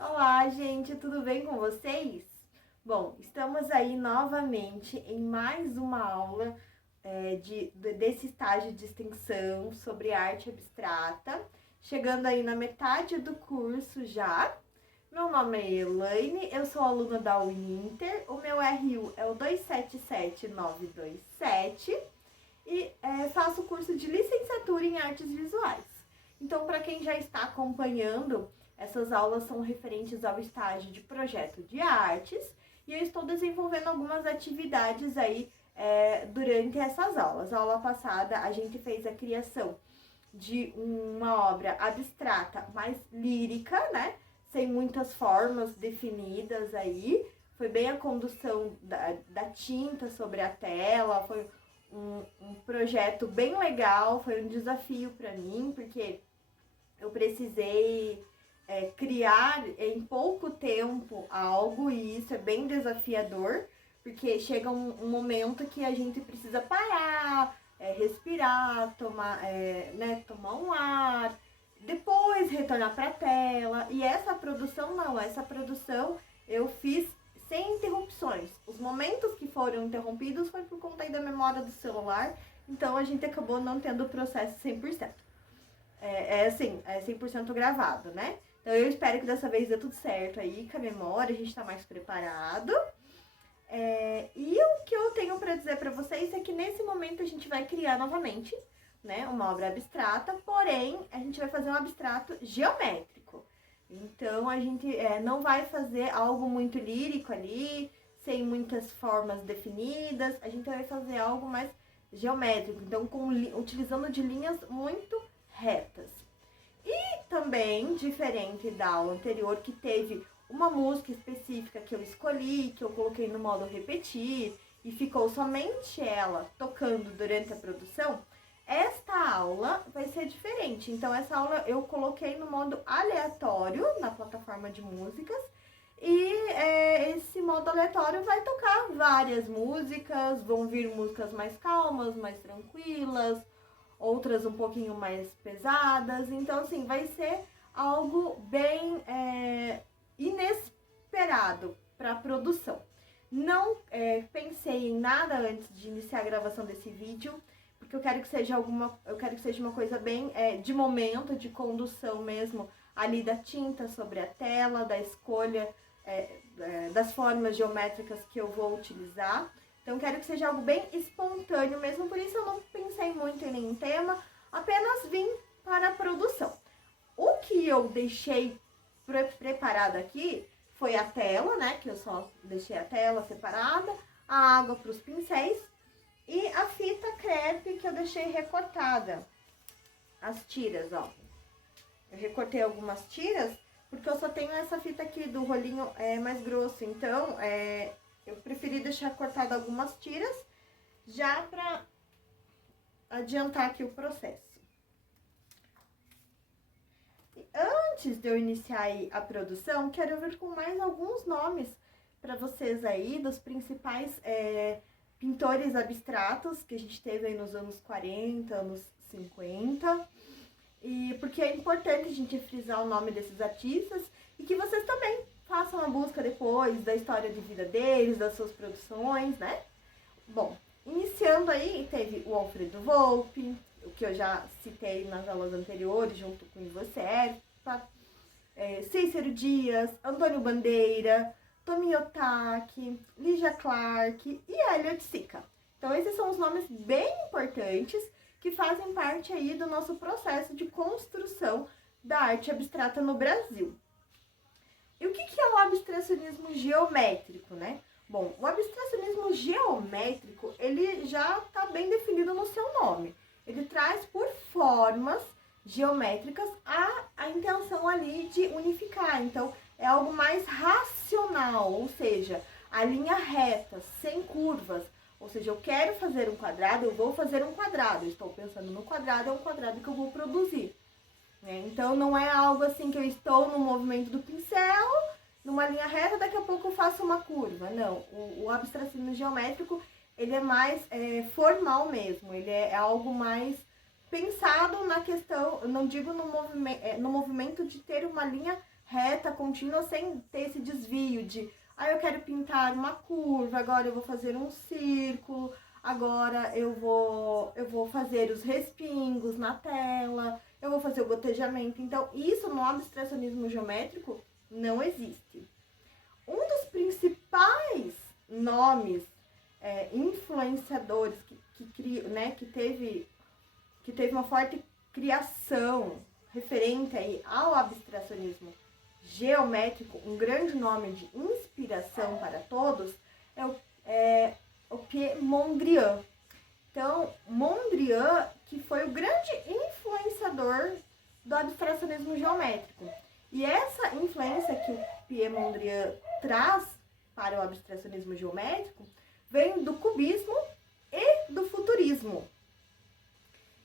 Olá, gente, tudo bem com vocês? Bom, estamos aí novamente em mais uma aula desse estágio de extensão sobre arte abstrata, chegando aí na metade do curso já. Meu nome é Elaine, eu sou aluna da Uninter, o meu RU é o 277927 e faço o curso de licenciatura em artes visuais. Então, para quem já está acompanhando, essas aulas são referentes ao estágio de projeto de artes e eu estou desenvolvendo algumas atividades aí durante essas aulas. A aula passada a gente fez a criação de uma obra abstrata, mais lírica, né? Sem muitas formas definidas aí. Foi bem a condução da tinta sobre a tela, foi um projeto bem legal, foi um desafio para mim, porque eu precisei criar em pouco tempo algo e isso é bem desafiador, porque chega um momento que a gente precisa parar, respirar, tomar um ar, depois retornar para a tela. E essa produção não, essa produção eu fiz sem interrupções. Os momentos que foram interrompidos foi por conta aí da memória do celular, então a gente acabou não tendo o processo 100%. Assim, é 100% gravado, né? Então eu espero que dessa vez dê tudo certo aí com a memória, a gente tá mais preparado. E o que eu tenho para dizer para vocês é que nesse momento a gente vai criar novamente, né, uma obra abstrata, porém a gente vai fazer um abstrato geométrico. Então a gente não vai fazer algo muito lírico ali, sem muitas formas definidas, a gente vai fazer algo mais geométrico, então utilizando de linhas muito retas. E também, diferente da aula anterior, que teve uma música específica que eu escolhi, que eu coloquei no modo repetir, e ficou somente ela tocando durante a produção, esta aula vai ser diferente. Então, essa aula eu coloquei no modo aleatório, na plataforma de músicas, e esse modo aleatório vai tocar várias músicas, vão vir músicas mais calmas, mais tranquilas, outras um pouquinho mais pesadas. Então, assim, vai ser algo bem inesperado para a produção. Não pensei em nada antes de iniciar a gravação desse vídeo, porque eu quero que seja uma coisa bem de momento, de condução mesmo, ali da tinta sobre a tela, da escolha das formas geométricas que eu vou utilizar. Então, quero que seja algo bem espontâneo mesmo, por isso eu não pensei muito em nenhum tema, apenas vim para a produção. O que eu deixei preparado aqui foi a tela, né, que eu só deixei a tela separada, a água para os pincéis e a fita crepe que eu deixei recortada, as tiras, ó. Eu recortei algumas tiras, porque eu só tenho essa fita aqui do rolinho mais grosso, então eu preferi deixar cortado algumas tiras, já para adiantar aqui o processo. E antes de eu iniciar aí a produção, quero vir com mais alguns nomes para vocês aí, dos principais pintores abstratos que a gente teve aí nos anos 40, anos 50. E porque é importante a gente frisar o nome desses artistas e que vocês também façam a busca depois da história de vida deles, das suas produções, né? Bom, iniciando aí, teve o Alfredo Volpi, o que eu já citei nas aulas anteriores, junto com Ivo Serpa, Cícero Dias, Antônio Bandeira, Tomi Otaki, Lígia Clark e Elliot Sica. Então, esses são os nomes bem importantes que fazem parte aí do nosso processo de construção da arte abstrata no Brasil. E o que é o abstracionismo geométrico, né? Bom, o abstracionismo geométrico, ele já está bem definido no seu nome. Ele traz por formas geométricas a intenção ali de unificar. Então, é algo mais racional, ou seja, a linha reta, sem curvas. Ou seja, eu quero fazer um quadrado, eu vou fazer um quadrado. Eu estou pensando no quadrado, é um quadrado que eu vou produzir. Então, não é algo assim que eu estou no movimento do pincel, numa linha reta, daqui a pouco eu faço uma curva. Não, o abstracionismo geométrico, ele é mais formal mesmo. Ele é algo mais pensado na questão, eu não digo no movimento de ter uma linha reta, contínua, sem ter esse desvio de, eu quero pintar uma curva, agora eu vou fazer um círculo, agora eu vou fazer os respingos na tela, eu vou fazer o gotejamento. Então, isso no abstracionismo geométrico não existe. Um dos principais nomes influenciadores que teve uma forte criação referente aí ao abstracionismo geométrico, um grande nome de inspiração para todos, é o Piet Mondrian. Então, Mondrian, que foi o grande influenciador do abstracionismo geométrico. E essa influência que o Piet Mondrian traz para o abstracionismo geométrico vem do cubismo e do futurismo.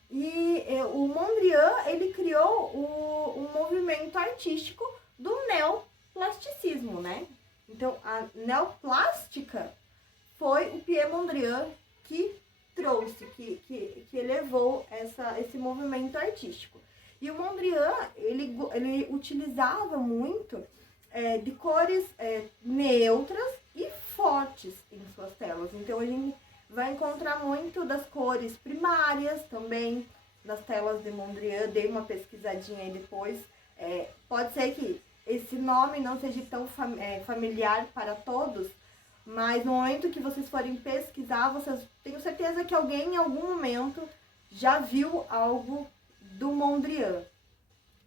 E o Mondrian, ele criou um movimento artístico do neoplasticismo, né? Então, a neoplástica foi o Piet Mondrian que trouxe, que elevou esse movimento artístico. E o Mondrian, ele utilizava muito de cores neutras e fortes em suas telas. Então, a gente vai encontrar muito das cores primárias também nas telas de Mondrian. Dei uma pesquisadinha aí depois. Pode ser que esse nome não seja tão familiar para todos, mas no momento que vocês forem pesquisar, tenho certeza que alguém em algum momento já viu algo do Mondrian.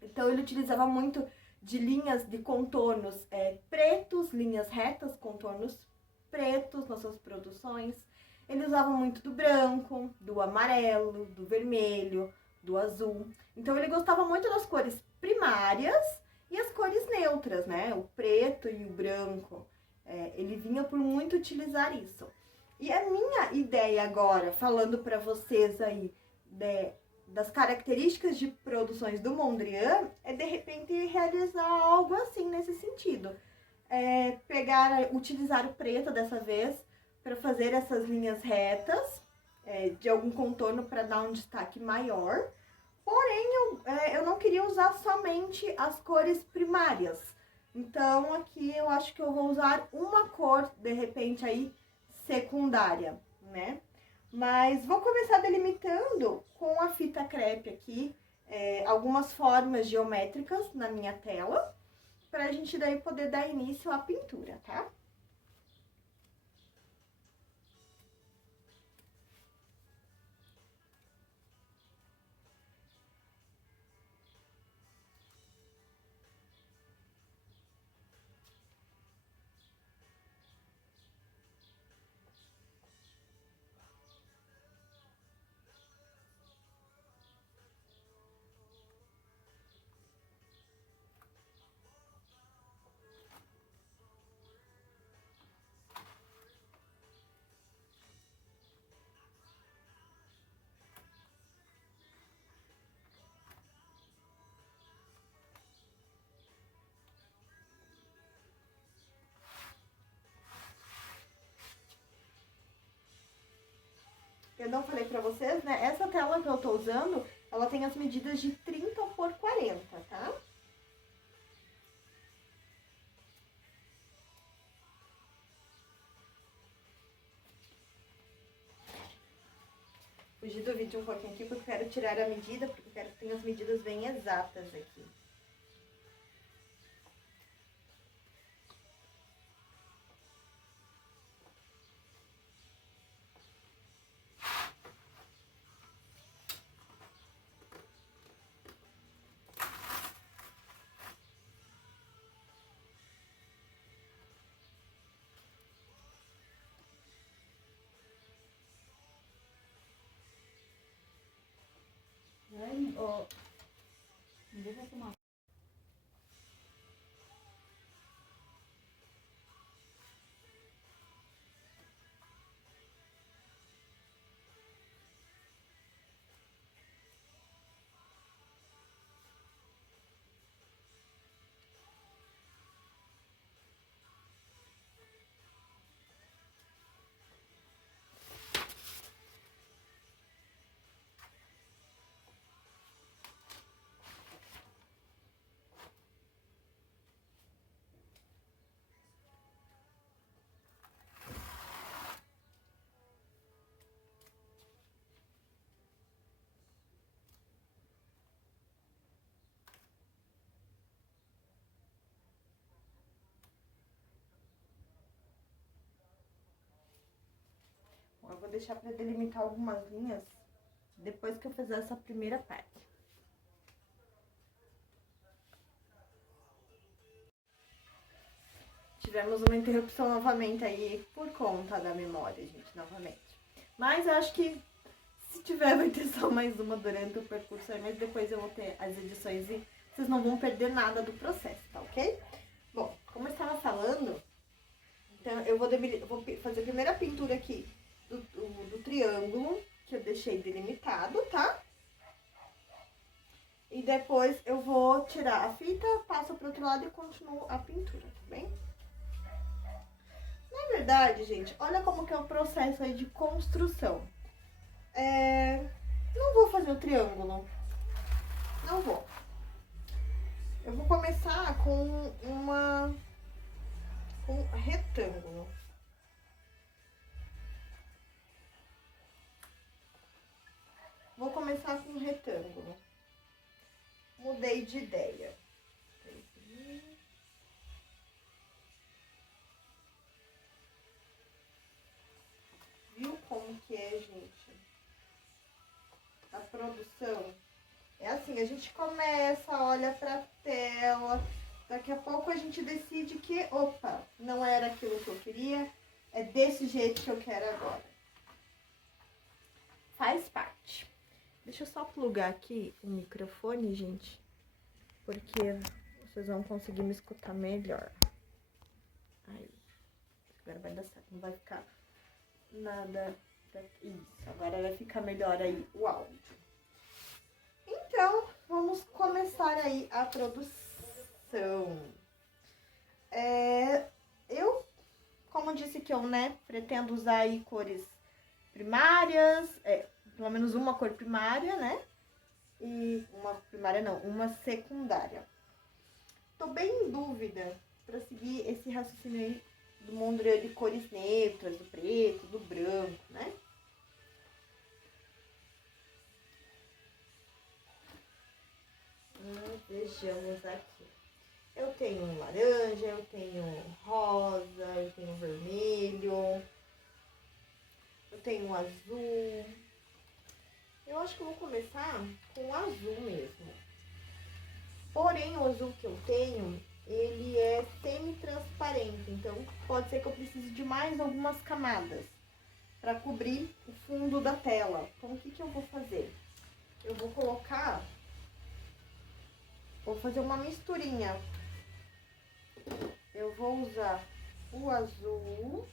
Então, ele utilizava muito de linhas de contornos pretos, linhas retas, contornos pretos nas suas produções. Ele usava muito do branco, do amarelo, do vermelho, do azul. Então, ele gostava muito das cores primárias e as cores neutras, né? O preto e o branco. Ele vinha por muito utilizar isso. E a minha ideia agora, falando para vocês aí das características de produções do Mondrian, é de repente realizar algo assim nesse sentido. Utilizar o preto dessa vez para fazer essas linhas retas de algum contorno para dar um destaque maior. Porém, eu não queria usar somente as cores primárias. Então, aqui eu acho que eu vou usar uma cor, de repente, aí, secundária, né? Mas vou começar delimitando com a fita crepe aqui, algumas formas geométricas na minha tela, pra gente daí poder dar início à pintura, tá? Eu não falei pra vocês, né? Essa tela que eu tô usando, ela tem as medidas de 30 por 40, tá? Fugi do vídeo um pouquinho aqui porque eu quero tirar a medida, porque eu quero que tenha as medidas bem exatas aqui. Deixa eu tomar. vou deixar pra delimitar algumas linhas depois que eu fizer essa primeira parte. Tivemos uma interrupção novamente aí por conta da memória, gente, novamente. Mas eu acho que se tiver, vai ter só mais uma durante o percurso aí, mas depois eu vou ter as edições e vocês não vão perder nada do processo, tá ok? Bom, como eu estava falando, então eu vou fazer a primeira pintura aqui do triângulo, que eu deixei delimitado, tá? E depois eu vou tirar a fita, passo pro outro lado e continuo a pintura, tá bem? Na verdade, gente, olha como que é o processo aí de construção. Não vou fazer o triângulo. Não vou. Eu vou começar com um retângulo. Vou começar com um retângulo. Mudei de ideia. Viu como que é, gente? A produção é assim, a gente começa, olha pra tela, daqui a pouco a gente decide que, opa, não era aquilo que eu queria, é desse jeito que eu quero agora. Faz parte. Deixa eu só plugar aqui o microfone, gente, porque vocês vão conseguir me escutar melhor. Aí, agora vai dar certo, não vai ficar nada. Isso, agora vai ficar melhor aí o áudio. Então, vamos começar aí a produção. Eu, como disse que eu, pretendo usar aí cores primárias, pelo menos uma cor primária, né? E uma primária não, uma secundária. Tô bem em dúvida pra seguir esse raciocínio aí do mundo de cores neutras, do preto, do branco, né? Vejamos aqui. Eu tenho laranja, eu tenho rosa, eu tenho vermelho, eu tenho azul. Eu acho que eu vou começar com azul mesmo. Porém, o azul que eu tenho, ele é semi-transparente, então pode ser que eu precise de mais algumas camadas para cobrir o fundo da tela. Então, o que que eu vou fazer? Eu vou colocar, vou fazer uma misturinha. Eu vou usar o azul.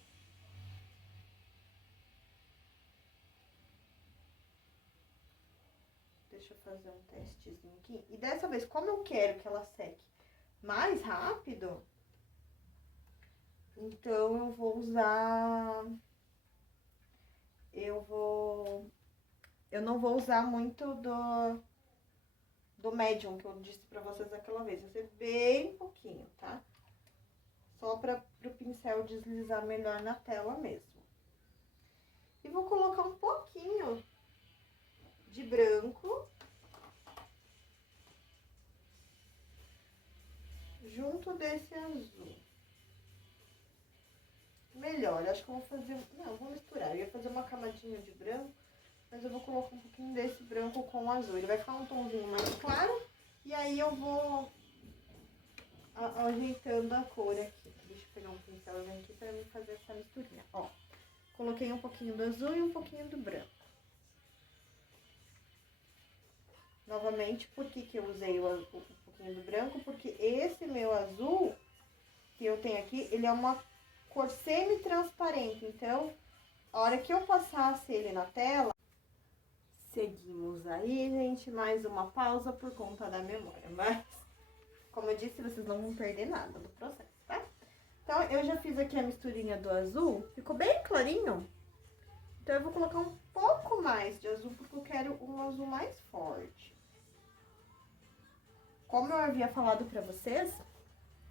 Deixa eu fazer um testezinho aqui. E dessa vez, como eu quero que ela seque mais rápido, então eu vou usar... Eu não vou usar muito do médium que eu disse pra vocês aquela vez. Vai ser bem pouquinho, tá? Só para o pincel deslizar melhor na tela mesmo. E vou colocar um pouquinho de branco junto desse azul. Melhor, acho que eu vou fazer... Não, eu vou misturar. Eu ia fazer uma camadinha de branco, mas eu vou colocar um pouquinho desse branco com o azul. Ele vai ficar um tomzinho mais claro. E aí eu vou ajeitando a cor aqui. Deixa eu pegar um pincelzinho aqui pra mim fazer essa misturinha. Ó, coloquei um pouquinho do azul e um pouquinho do branco. Novamente, por que que eu usei um pouquinho do branco? Porque esse meu azul que eu tenho aqui, ele é uma cor semi-transparente. Então, a hora que eu passasse ele na tela... Seguimos aí, gente, mais uma pausa por conta da memória, mas, como eu disse, vocês não vão perder nada do processo, tá? Então, eu já fiz aqui a misturinha do azul, ficou bem clarinho. Então, eu vou colocar um pouco mais de azul, porque eu quero um azul mais forte. Como eu havia falado pra vocês,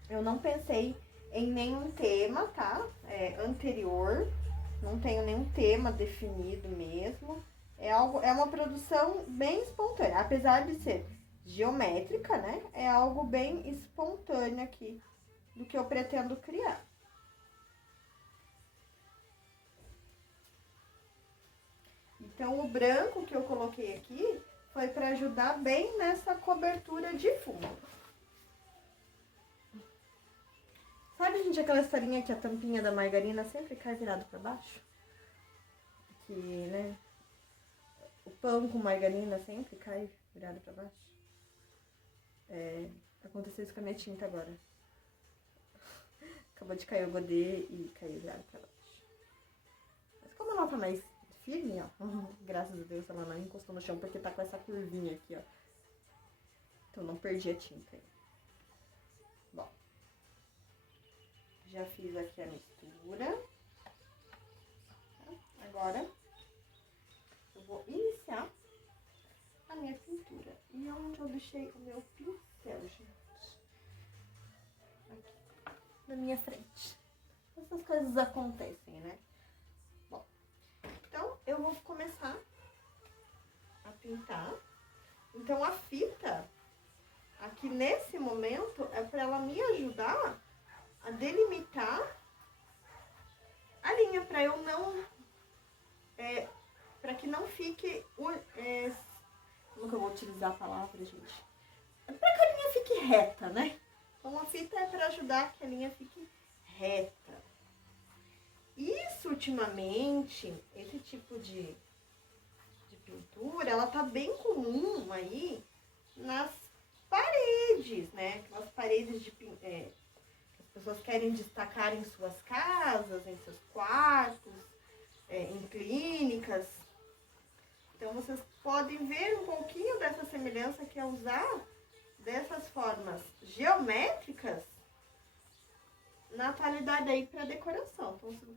eu não pensei em nenhum tema, tá? Anterior, não tenho nenhum tema definido mesmo. É uma produção bem espontânea, apesar de ser geométrica, né? É algo bem espontâneo aqui do que eu pretendo criar. Então, o branco que eu coloquei aqui foi para ajudar bem nessa cobertura de fundo. Sabe, gente, aquela historinha que a tampinha da margarina sempre cai virado para baixo? Que, né, o pão com margarina sempre cai virado para baixo? Aconteceu isso com a minha tinta agora. Acabou de cair o godê e caiu virado para baixo. Mas como ela tá mais firme, ó, graças a Deus ela não encostou no chão, porque tá com essa curvinha aqui, ó. Então não perdi a tinta aí. Bom, já fiz aqui a mistura. Agora eu vou iniciar a minha pintura. E onde eu deixei o meu pincel, gente? Aqui, na minha frente. Essas coisas acontecem, né? Bom, então eu vou começar a pintar. Então a fita, aqui nesse momento, é para ela me ajudar a delimitar a linha, para eu não... para que não fique... como que eu vou utilizar a palavra, gente? Para que a linha fique reta, né? Então a fita é para ajudar que a linha fique reta. Isso, ultimamente, esse tipo de pintura, ela tá bem comum aí nas paredes, né? Aquelas paredes que as pessoas querem destacar em suas casas, em seus quartos, em clínicas. Então, vocês podem ver um pouquinho dessa semelhança que é usar dessas formas geométricas na atualidade aí para decoração. Então,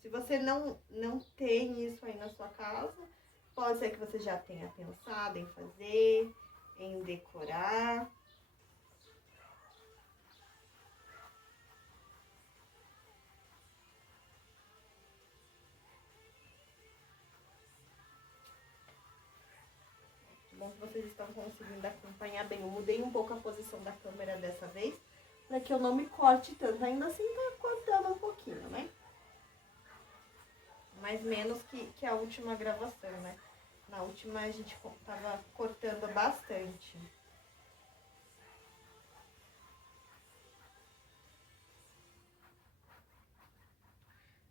se você não tem isso aí na sua casa, pode ser que você já tenha pensado em fazer, em decorar. Bom que vocês estão conseguindo acompanhar bem. Eu mudei um pouco a posição da câmera dessa vez, para que eu não me corte tanto. Ainda assim tá cortando um pouquinho, né? Mas menos que a última gravação, né? Na última a gente tava cortando bastante.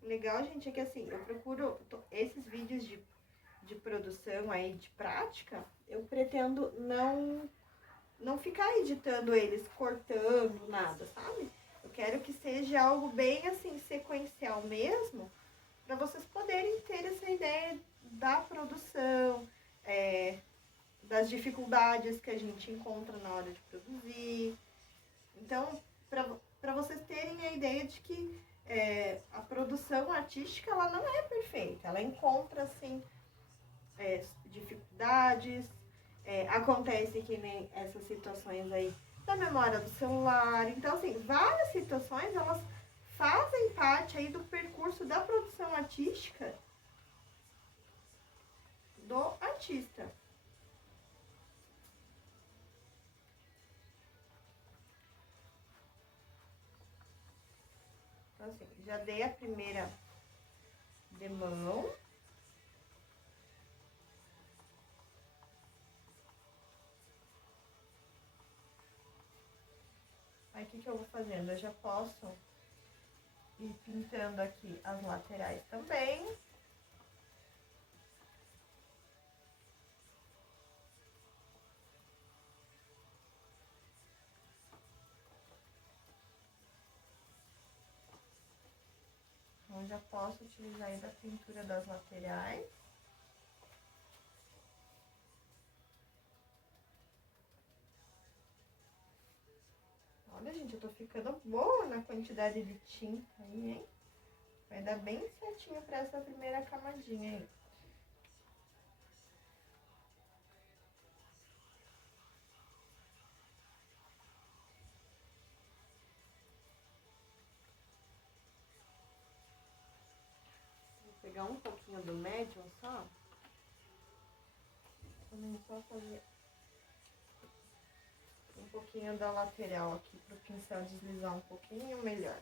Legal, gente, é que assim, eu procuro esses vídeos de produção aí, de prática, eu pretendo não ficar editando eles, cortando, nada, sabe? Eu quero que seja algo bem, assim, sequencial mesmo, para vocês poderem ter essa ideia da produção, das dificuldades que a gente encontra na hora de produzir. Então, para vocês terem a ideia de que a produção artística, ela não é perfeita, ela encontra, assim, dificuldades, acontece que nem essas situações aí da memória do celular. Então, assim, várias situações, elas fazem parte aí do percurso da produção artística do artista. Então, assim, já dei a primeira demão. Aí, o que eu vou fazendo? Eu já posso ir pintando aqui as laterais também. Então, já posso utilizar aí da pintura das laterais. Olha, gente, eu tô ficando boa na quantidade de tinta aí, hein? Vai dar bem certinho pra essa primeira camadinha aí. Vou pegar um pouquinho do médium só. Também só fazer um pouquinho da lateral aqui, pro pincel deslizar um pouquinho melhor.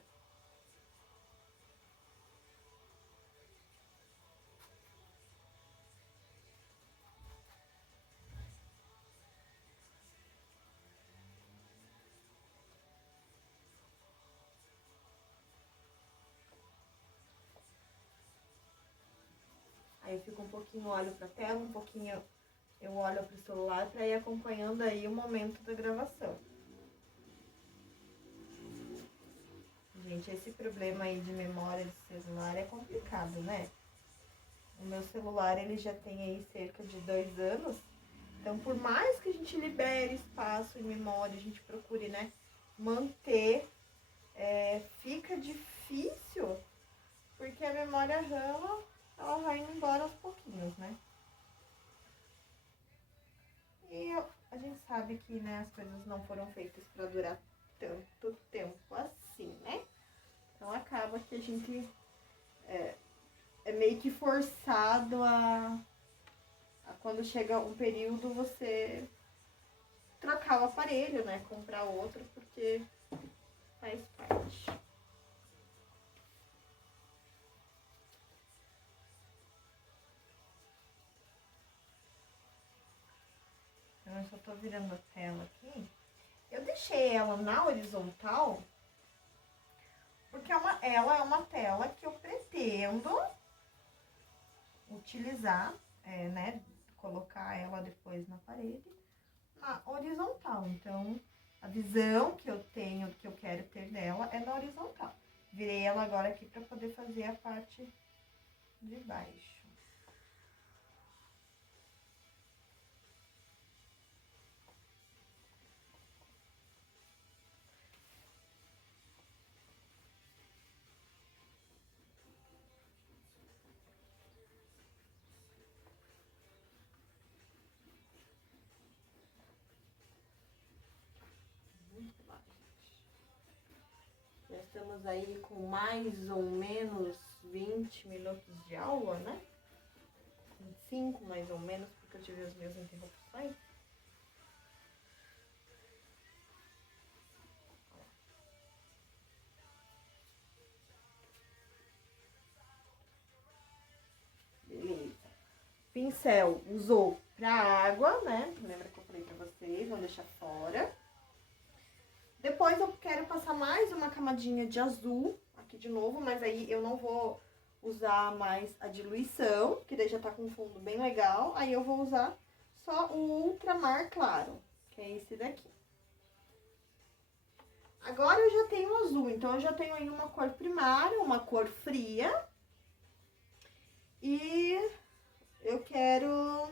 Aí eu fico um pouquinho olho pra tela, um pouquinho eu olho pro celular pra ir acompanhando aí o momento da gravação. Gente, esse problema aí de memória de celular é complicado, né? O meu celular, ele já tem aí cerca de 2 anos. Então, por mais que a gente libere espaço em memória, a gente procure, né, manter, fica difícil, porque a memória RAM, ela vai indo embora aos pouquinhos, né? E a gente sabe que, né, as coisas não foram feitas para durar tanto tempo assim, né? Então, acaba que a gente é meio que forçado a quando chega um período você trocar o aparelho, né? Comprar outro, porque faz parte. Então, eu só tô virando a tela aqui. Eu deixei ela na horizontal, porque ela é uma tela que eu pretendo utilizar, né? Colocar ela depois na parede, na horizontal. Então, a visão que eu tenho, que eu quero ter dela, é na horizontal. Virei ela agora aqui para poder fazer a parte de baixo. Muito baixo. Já estamos aí com mais ou menos 20 minutos de aula, né? 25 mais ou menos, porque eu tive as minhas interrupções. Beleza. Pincel usou pra água, né? Lembra que eu falei pra vocês, vou deixar fora. Depois eu quero passar mais uma camadinha de azul aqui de novo, mas aí eu não vou usar mais a diluição, que daí já tá com um fundo bem legal. Aí eu vou usar só o ultramar claro, que é esse daqui. Agora eu já tenho azul, então eu já tenho aí uma cor primária, uma cor fria. E eu quero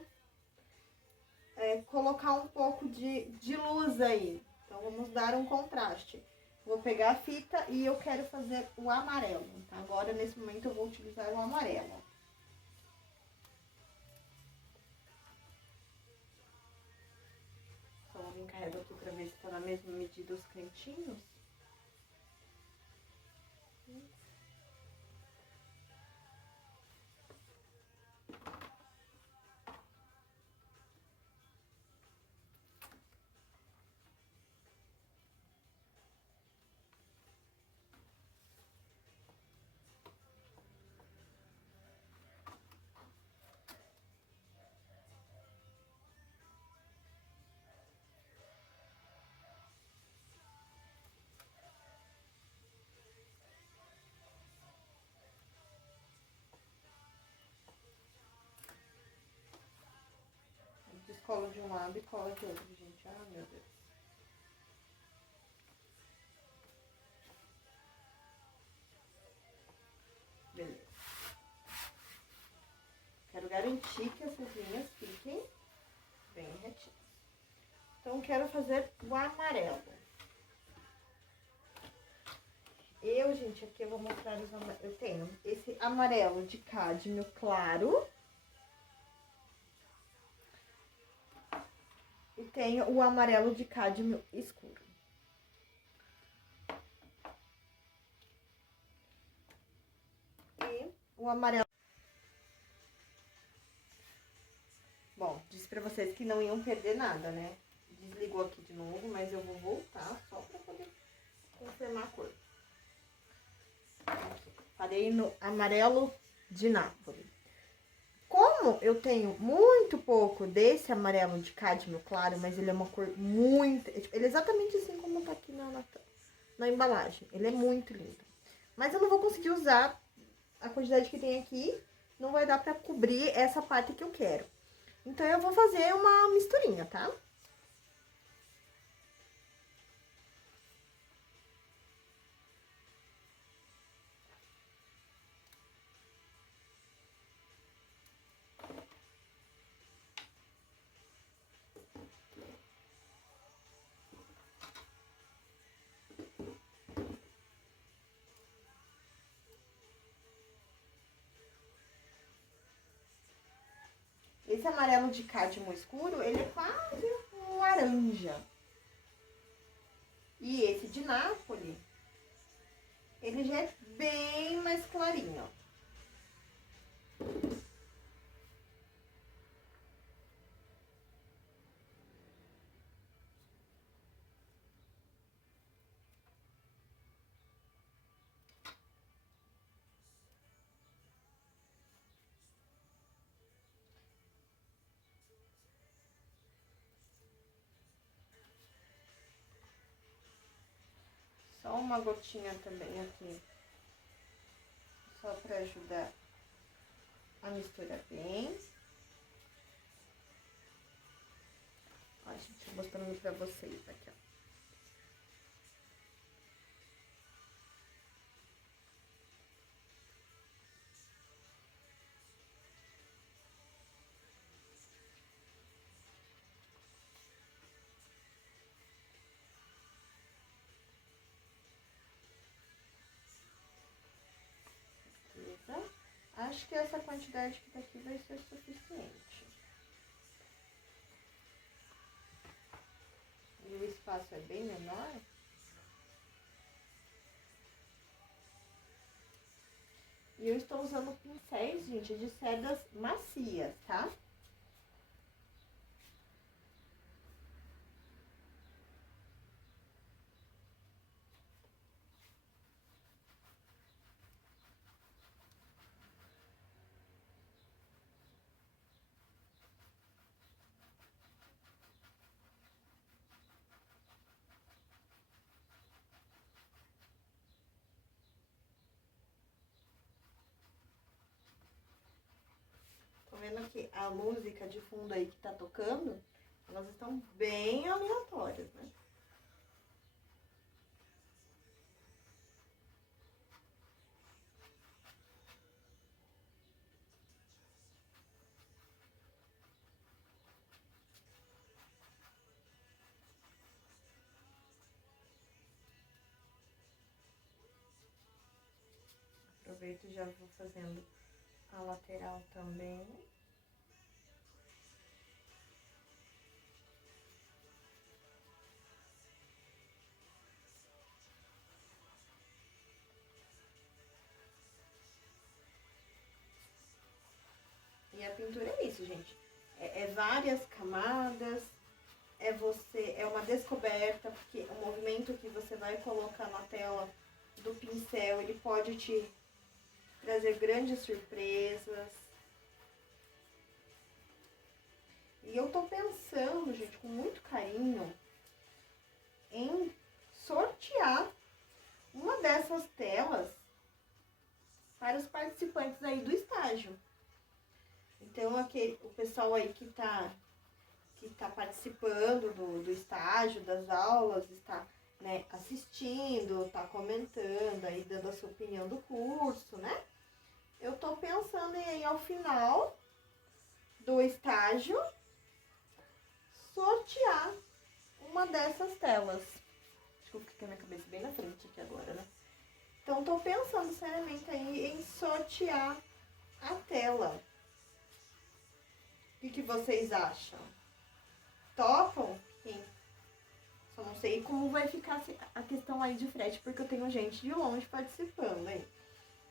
colocar um pouco de luz aí. Então, vamos dar um contraste. Vou pegar a fita e eu quero fazer o amarelo. Então, agora, nesse momento, eu vou utilizar o amarelo. Só vou encarregar aqui pra ver se tá na mesma medida os cantinhos. Descolo de um lado e cola de outro, gente. Ah, meu Deus. Beleza. Quero garantir que essas linhas fiquem bem retinhas. Então, quero fazer o amarelo. Gente, aqui eu vou mostrar os amarelos. Eu tenho esse amarelo de cádmio claro. E tenho o amarelo de cádmio escuro. E o amarelo... Bom, disse pra vocês que não iam perder nada, né? Desligou aqui de novo, mas eu vou voltar só pra poder confirmar a cor. Aqui. Parei no amarelo de Nápoles. Como eu tenho muito pouco desse amarelo de cádmio claro, mas ele é uma cor muito... Ele é exatamente assim como tá aqui na embalagem. Ele é muito lindo. Mas eu não vou conseguir usar a quantidade que tem aqui, não vai dar pra cobrir essa parte que eu quero. Então, eu vou fazer uma misturinha, tá? Esse amarelo de cádmio escuro, ele é quase um laranja. E esse de Nápoles, ele já é bem mais clarinho. Só uma gotinha também aqui, só para ajudar a misturar bem. Ó, gente, mostrando pra vocês aqui, ó. Beleza? Acho que essa quantidade que tá aqui vai ser suficiente. E o espaço é bem menor. E eu estou usando pincéis, gente, de cerdas macias, tá? Tô vendo que a música de fundo aí que tá tocando, elas estão bem aleatórias, né? Aproveito e já vou fazendo a lateral também. E a pintura é isso, gente. É várias camadas, é uma descoberta, porque o movimento que você vai colocar na tela do pincel, ele pode te trazer grandes surpresas. E eu tô pensando, gente, com muito carinho, em sortear uma dessas telas para os participantes aí do estágio. Então, o pessoal aí que tá participando do estágio, das aulas, está, né, assistindo, tá comentando, aí dando a sua opinião do curso, né? Eu tô pensando em aí, ao final do estágio, sortear uma dessas telas. Acho que eu fiquei com a minha cabeça bem na frente aqui agora, né? Então, tô pensando seriamente aí em sortear a tela. O que vocês acham? Topam? Sim. Só não sei como vai ficar a questão aí de frete, porque eu tenho gente de longe participando aí.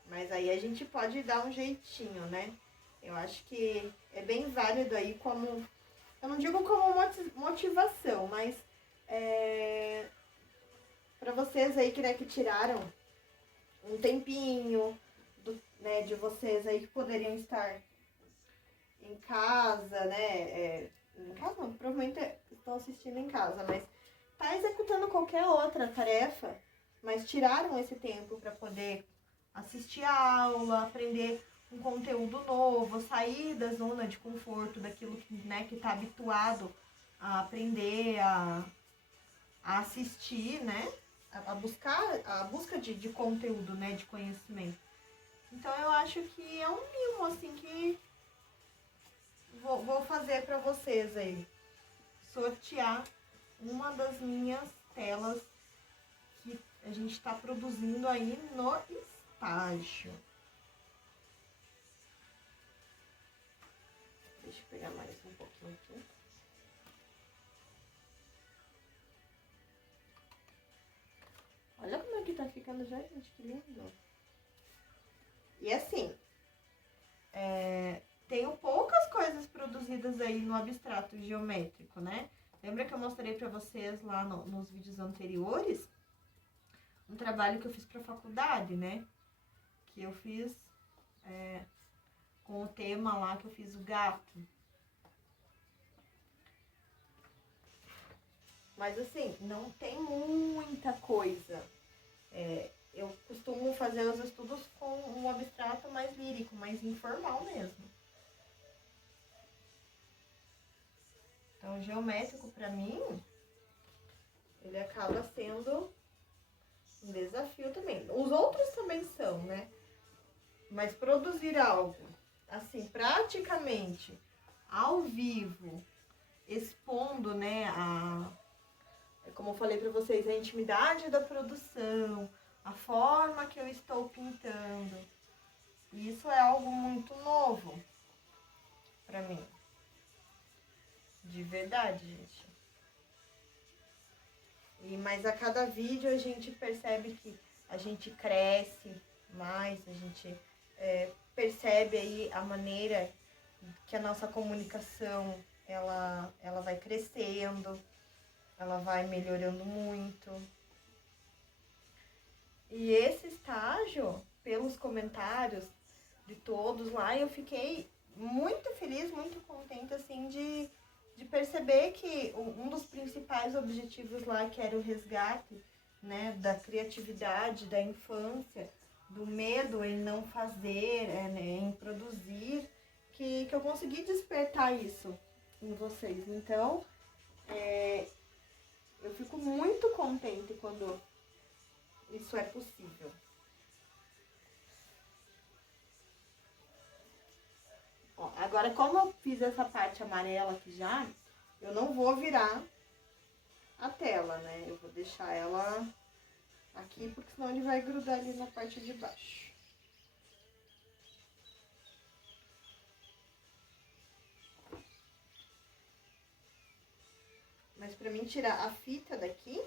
Mas aí a gente pode dar um jeitinho, né? Eu acho que é bem válido aí como... Eu não digo como motivação, mas para vocês aí que tiraram um tempinho né, de vocês aí que poderiam estar em casa, né? Em casa não, provavelmente estão assistindo em casa, mas tá executando qualquer outra tarefa, mas tiraram esse tempo para poder assistir a aula, aprender um conteúdo novo, sair da zona de conforto, daquilo que, né, que tá habituado a aprender, a assistir, né? A buscar, a busca de conteúdo, né? De conhecimento. Então eu acho que é um mimo, assim, que vou fazer pra vocês aí. Sortear uma das minhas telas que a gente tá produzindo aí no estágio. Deixa eu pegar mais um pouquinho aqui. Olha como é que tá ficando já, gente, que lindo. E assim, tenho poucas coisas produzidas aí no abstrato geométrico, né? Lembra que eu mostrei pra vocês lá nos vídeos anteriores? Um trabalho que eu fiz pra faculdade, né? Que eu fiz com o tema lá que eu fiz o gato. Mas assim, não tem muita coisa. Eu costumo fazer os estudos com um abstrato mais lírico, mais informal mesmo. Então, o geométrico, pra mim, ele acaba sendo um desafio também. Os outros também são, né? Mas produzir algo, assim, praticamente ao vivo, expondo, né, como eu falei pra vocês, a intimidade da produção, a forma que eu estou pintando. Isso é algo muito novo pra mim. De verdade, gente. Mas a cada vídeo a gente percebe que a gente cresce mais, a gente percebe aí a maneira que a nossa comunicação ela vai crescendo, ela vai melhorando muito. E esse estágio, pelos comentários de todos lá, eu fiquei muito feliz, muito contente, assim, de perceber que um dos principais objetivos lá, que era o resgate, né, da criatividade, da infância, do medo em não fazer, né, em produzir, que eu consegui despertar isso em vocês. Então, eu fico muito contente quando isso é possível. Ó, agora, como eu fiz essa parte amarela aqui já, eu não vou virar a tela, né? Eu vou deixar ela aqui, porque senão ele vai grudar ali na parte de baixo. Mas pra mim tirar a fita daqui,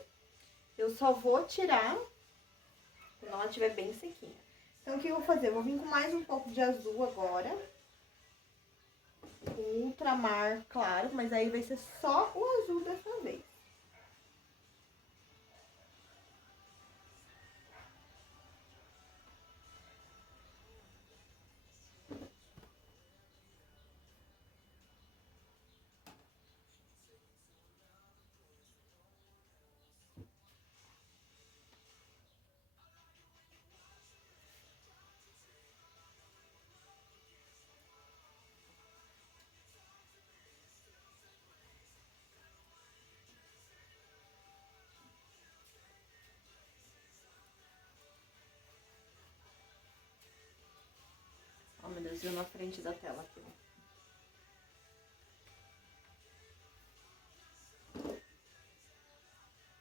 eu só vou tirar quando ela estiver bem sequinha. Então, o que eu vou fazer? Eu vou vir com mais um pouco de azul agora. Com ultramar claro, mas aí vai ser só o azul dessa vez. Ó, meu Deus, eu na frente da tela aqui.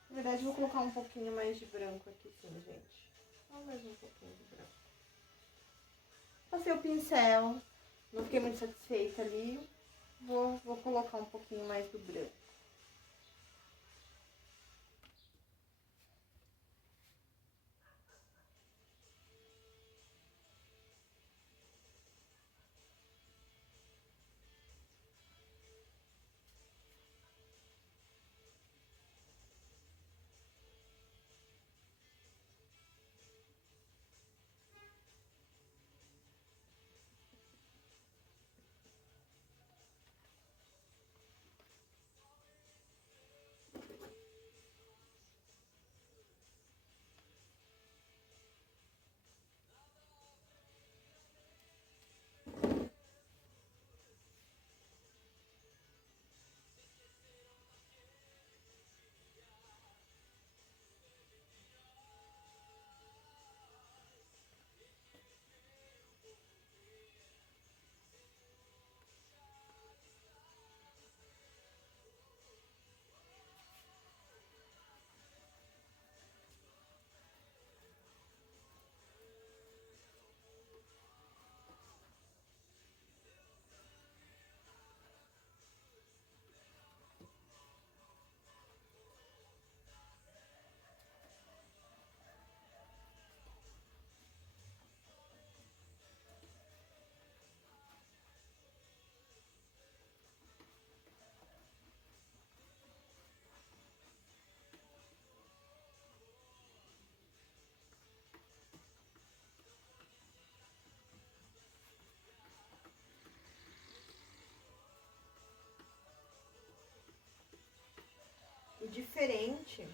Na verdade, eu vou colocar um pouquinho mais de branco aqui sim, gente. Só mais um pouquinho de branco. Passei o pincel, não fiquei muito satisfeita ali. Vou colocar um pouquinho mais do branco. diferente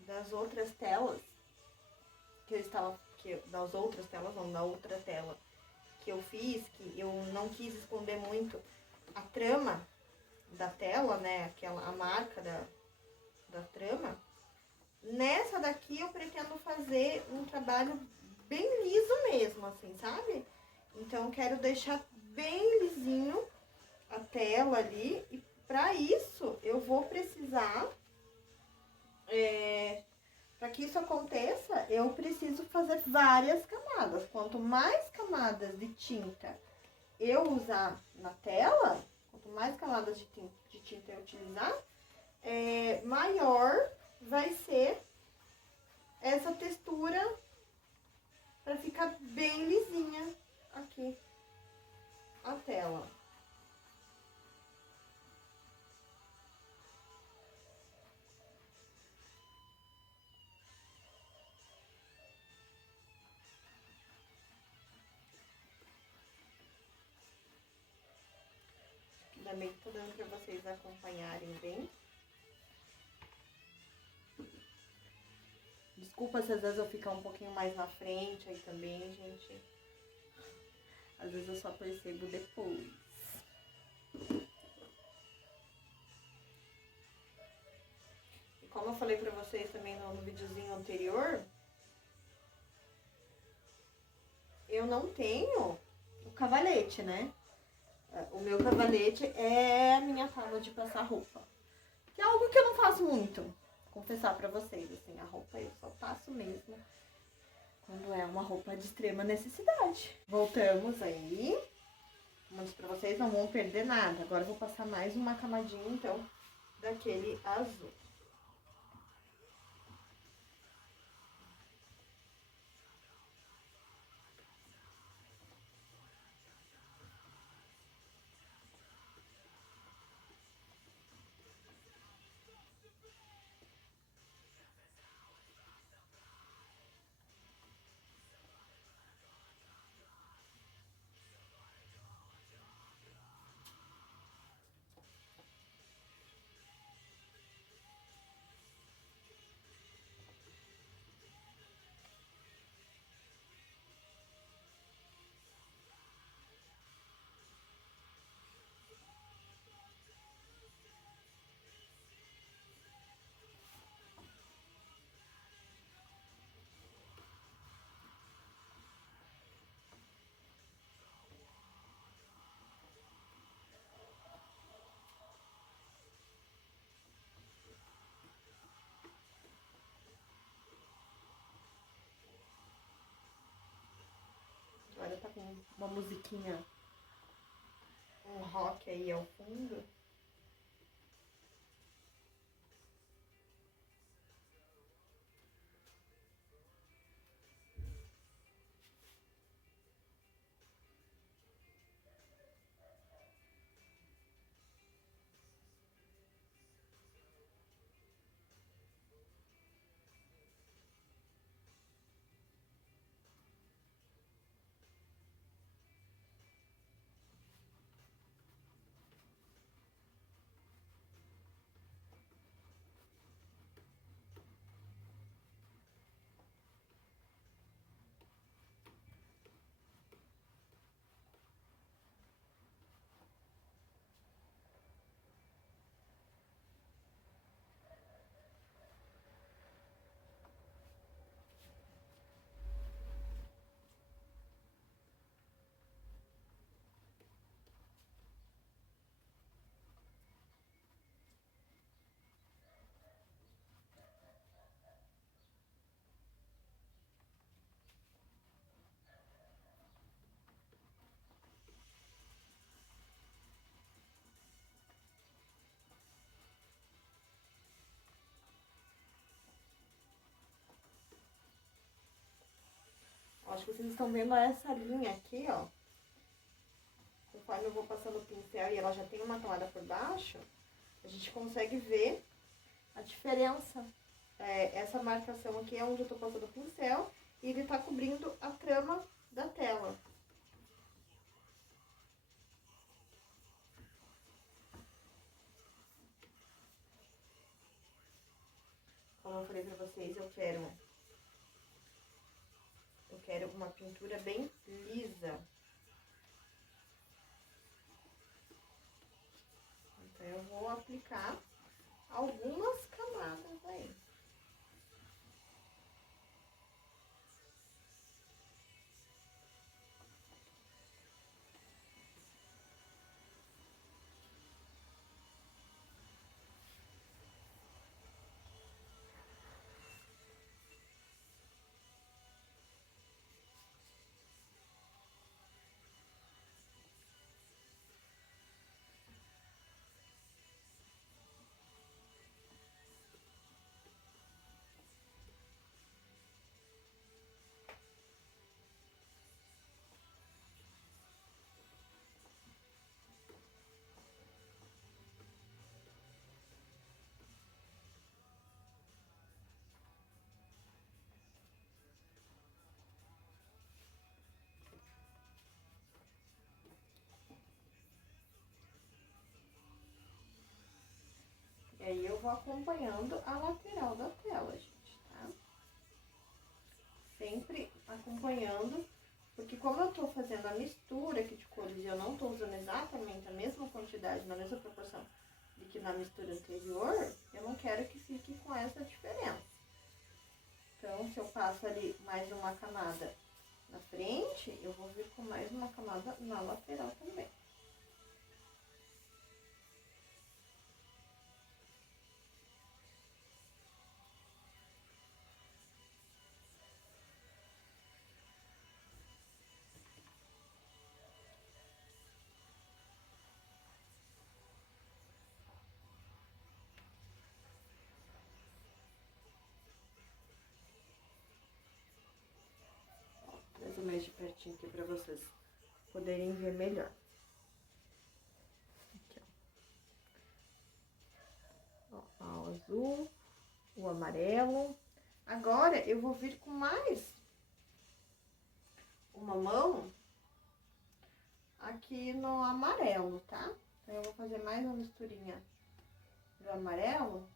das outras telas que eu estava, das outras telas não, na outra tela que eu fiz, que eu não quis esconder muito a trama da tela, né, a marca da trama. Nessa daqui eu pretendo fazer um trabalho bem liso mesmo, assim, sabe? Então, quero deixar bem lisinho a tela ali. E para isso, eu vou precisar... para que isso aconteça, eu preciso fazer várias camadas. Quanto mais camadas de tinta eu usar na tela, quanto mais camadas de tinta eu utilizar, maior vai ser essa textura para ficar bem lisinha aqui a tela. Ainda bem que tô dando para vocês acompanharem bem. Desculpa se às vezes eu ficar um pouquinho mais na frente aí também, gente. Às vezes eu só percebo depois. E como eu falei pra vocês também no videozinho anterior, eu não tenho o cavalete, né? O meu cavalete é a minha tábua de passar roupa. Que é algo que eu não faço muito, confessar pra vocês, assim, a roupa eu só passo mesmo quando é uma roupa de extrema necessidade. Voltamos aí. Mas pra vocês não vão perder nada. Agora eu vou passar mais uma camadinha, então, daquele azul. Agora tá com uma musiquinha, um rock aí ao fundo. Acho que vocês estão vendo essa linha aqui, ó. Conforme eu vou passando o pincel e ela já tem uma camada por baixo, a gente consegue ver a diferença. Essa marcação aqui é onde eu tô passando o pincel e ele tá cobrindo a trama da tela. como eu falei pra vocês, eu quero uma pintura bem lisa. Então eu vou aplicar algumas camadas aí. E aí eu vou acompanhando a lateral da tela, gente, tá? Sempre acompanhando, porque como eu tô fazendo a mistura aqui de cores e eu não tô usando exatamente a mesma quantidade, na mesma proporção de que na mistura anterior, eu não quero que fique com essa diferença. Então, se eu passo ali mais uma camada na frente, eu vou vir com mais uma camada na lateral também. Mais ou menos de pertinho aqui pra vocês poderem ver melhor. Aqui, ó. Ó, o azul, o amarelo. Agora eu vou vir com mais uma mão aqui no amarelo, tá? Então eu vou fazer mais uma misturinha do amarelo.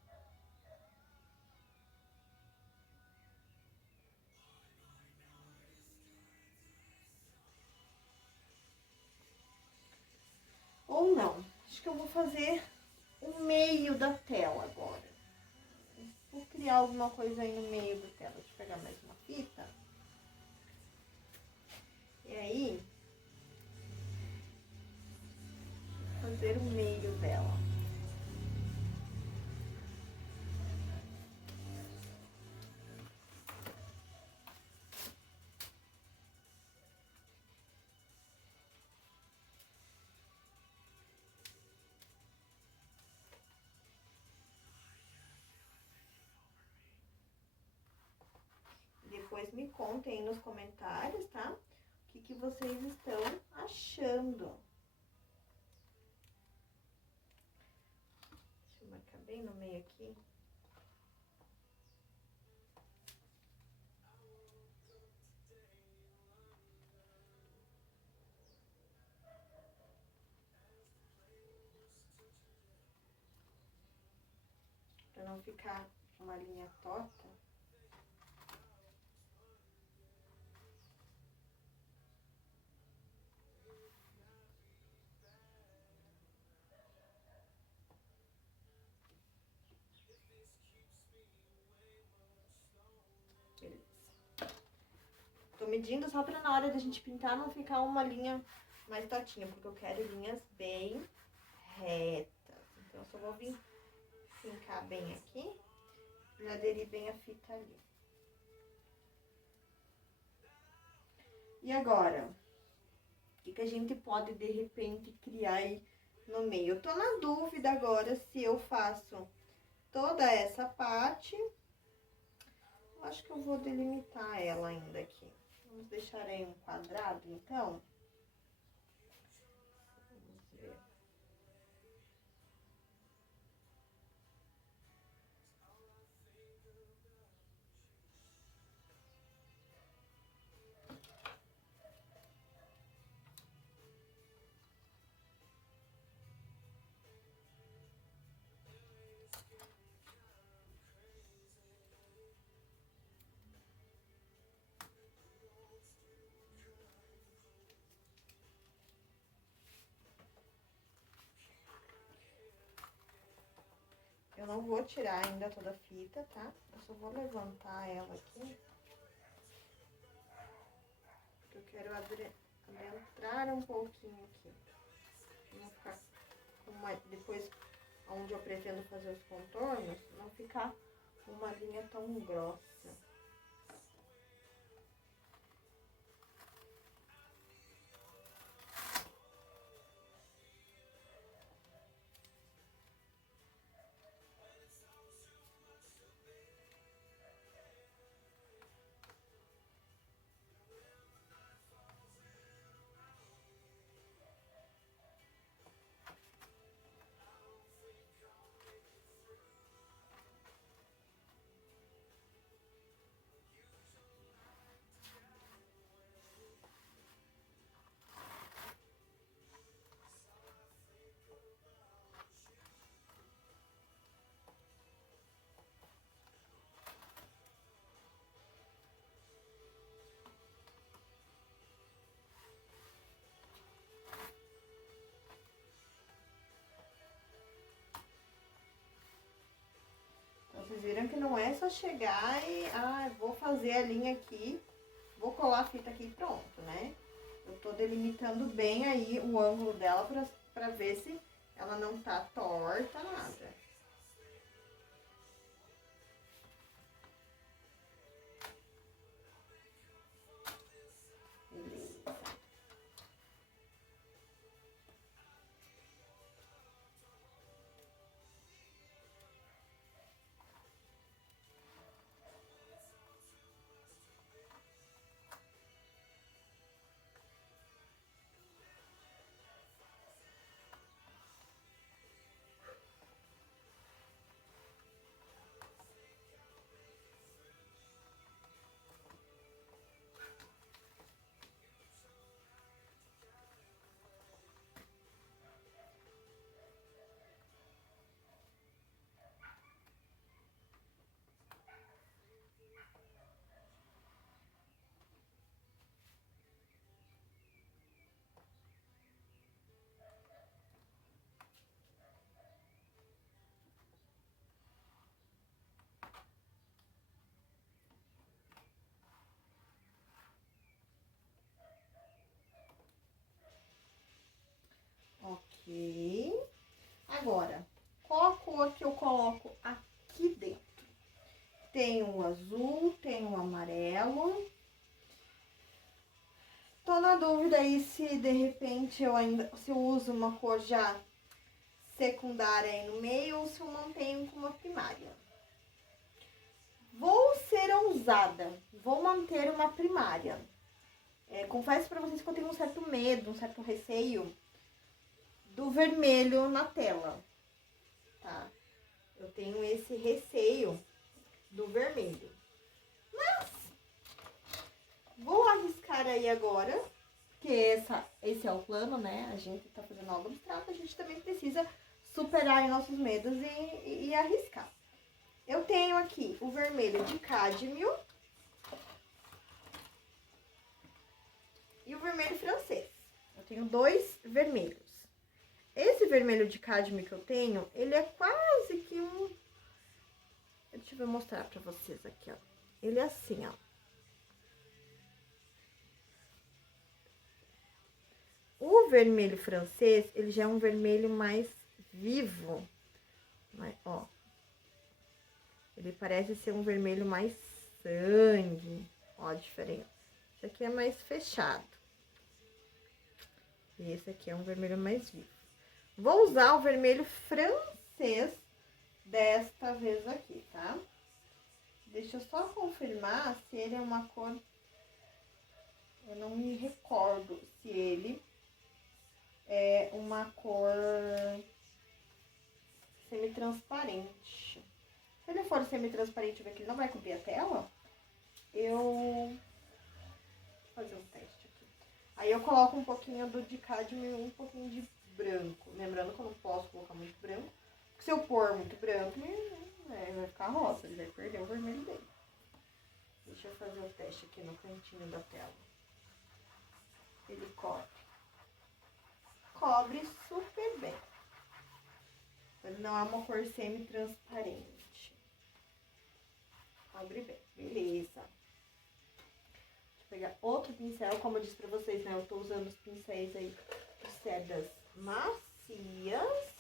Ou não. Acho que eu vou fazer o meio da tela agora. Vou criar alguma coisa aí no meio da tela. Deixa eu pegar mais uma fita. E aí, fazer o meio dela. Depois me contem aí nos comentários, tá? O que vocês estão achando. Deixa eu marcar bem no meio aqui. Pra não ficar uma linha torta. Beleza. Tô medindo só pra na hora da gente pintar não ficar uma linha mais tortinha, porque eu quero linhas bem retas. Então eu só vou vir fincar bem aqui, pra aderir bem a fita ali. E agora, o que a gente pode, de repente, criar aí no meio? Eu tô na dúvida agora se eu faço toda essa parte. Eu acho que eu vou delimitar ela ainda aqui. Vamos deixar aí um quadrado, então. Vamos ver. Eu não vou tirar ainda toda a fita, tá? Eu só vou levantar ela aqui. Porque eu quero adentrar um pouquinho aqui. Não ficar com uma... Depois, onde eu pretendo fazer os contornos, não ficar uma linha tão grossa. Vocês viram que não é só chegar e, vou fazer a linha aqui, vou colar a fita aqui e pronto, né? Eu tô delimitando bem aí o ângulo dela pra ver se ela não tá torta, nada. Beleza. Ok. Agora, qual a cor que eu coloco aqui dentro? Tem um azul, tem um amarelo. Tô na dúvida aí se de repente se eu uso uma cor já secundária aí no meio ou se eu mantenho com uma primária. Vou ser ousada, vou manter uma primária. Confesso pra vocês que eu tenho um certo medo, um certo receio do vermelho na tela, tá? Eu tenho esse receio do vermelho. Mas vou arriscar aí agora, porque esse é o plano, né? A gente tá fazendo algo abstrato, a gente também precisa superar nossos medos e arriscar. Eu tenho aqui o vermelho de cádmio e o vermelho francês. Eu tenho dois vermelhos. Esse vermelho de cádmio que eu tenho, ele é quase que um... Deixa eu mostrar pra vocês aqui, ó. Ele é assim, ó. O vermelho francês, ele já é um vermelho mais vivo. Ó. Ele parece ser um vermelho mais sangue. Ó a diferença. Esse aqui é mais fechado. E esse aqui é um vermelho mais vivo. Vou usar o vermelho francês desta vez aqui, tá? Deixa eu só confirmar se ele é uma cor... Eu não me recordo se ele é uma cor semi-transparente. Se ele for semi-transparente, ver que ele não vai cobrir a tela, eu... Vou fazer um teste aqui. Aí eu coloco um pouquinho do de cádmio e um pouquinho de branco. Lembrando que eu não posso colocar muito branco. Porque se eu pôr muito branco, vai ficar rosa. Ele vai perder o vermelho dele. Deixa eu fazer o teste aqui no cantinho da tela. Ele cobre. Cobre super bem. Não é uma cor semi-transparente. Cobre bem, beleza. Deixa eu pegar outro pincel, como eu disse pra vocês, né? Eu tô usando os pincéis aí de cerdas macias.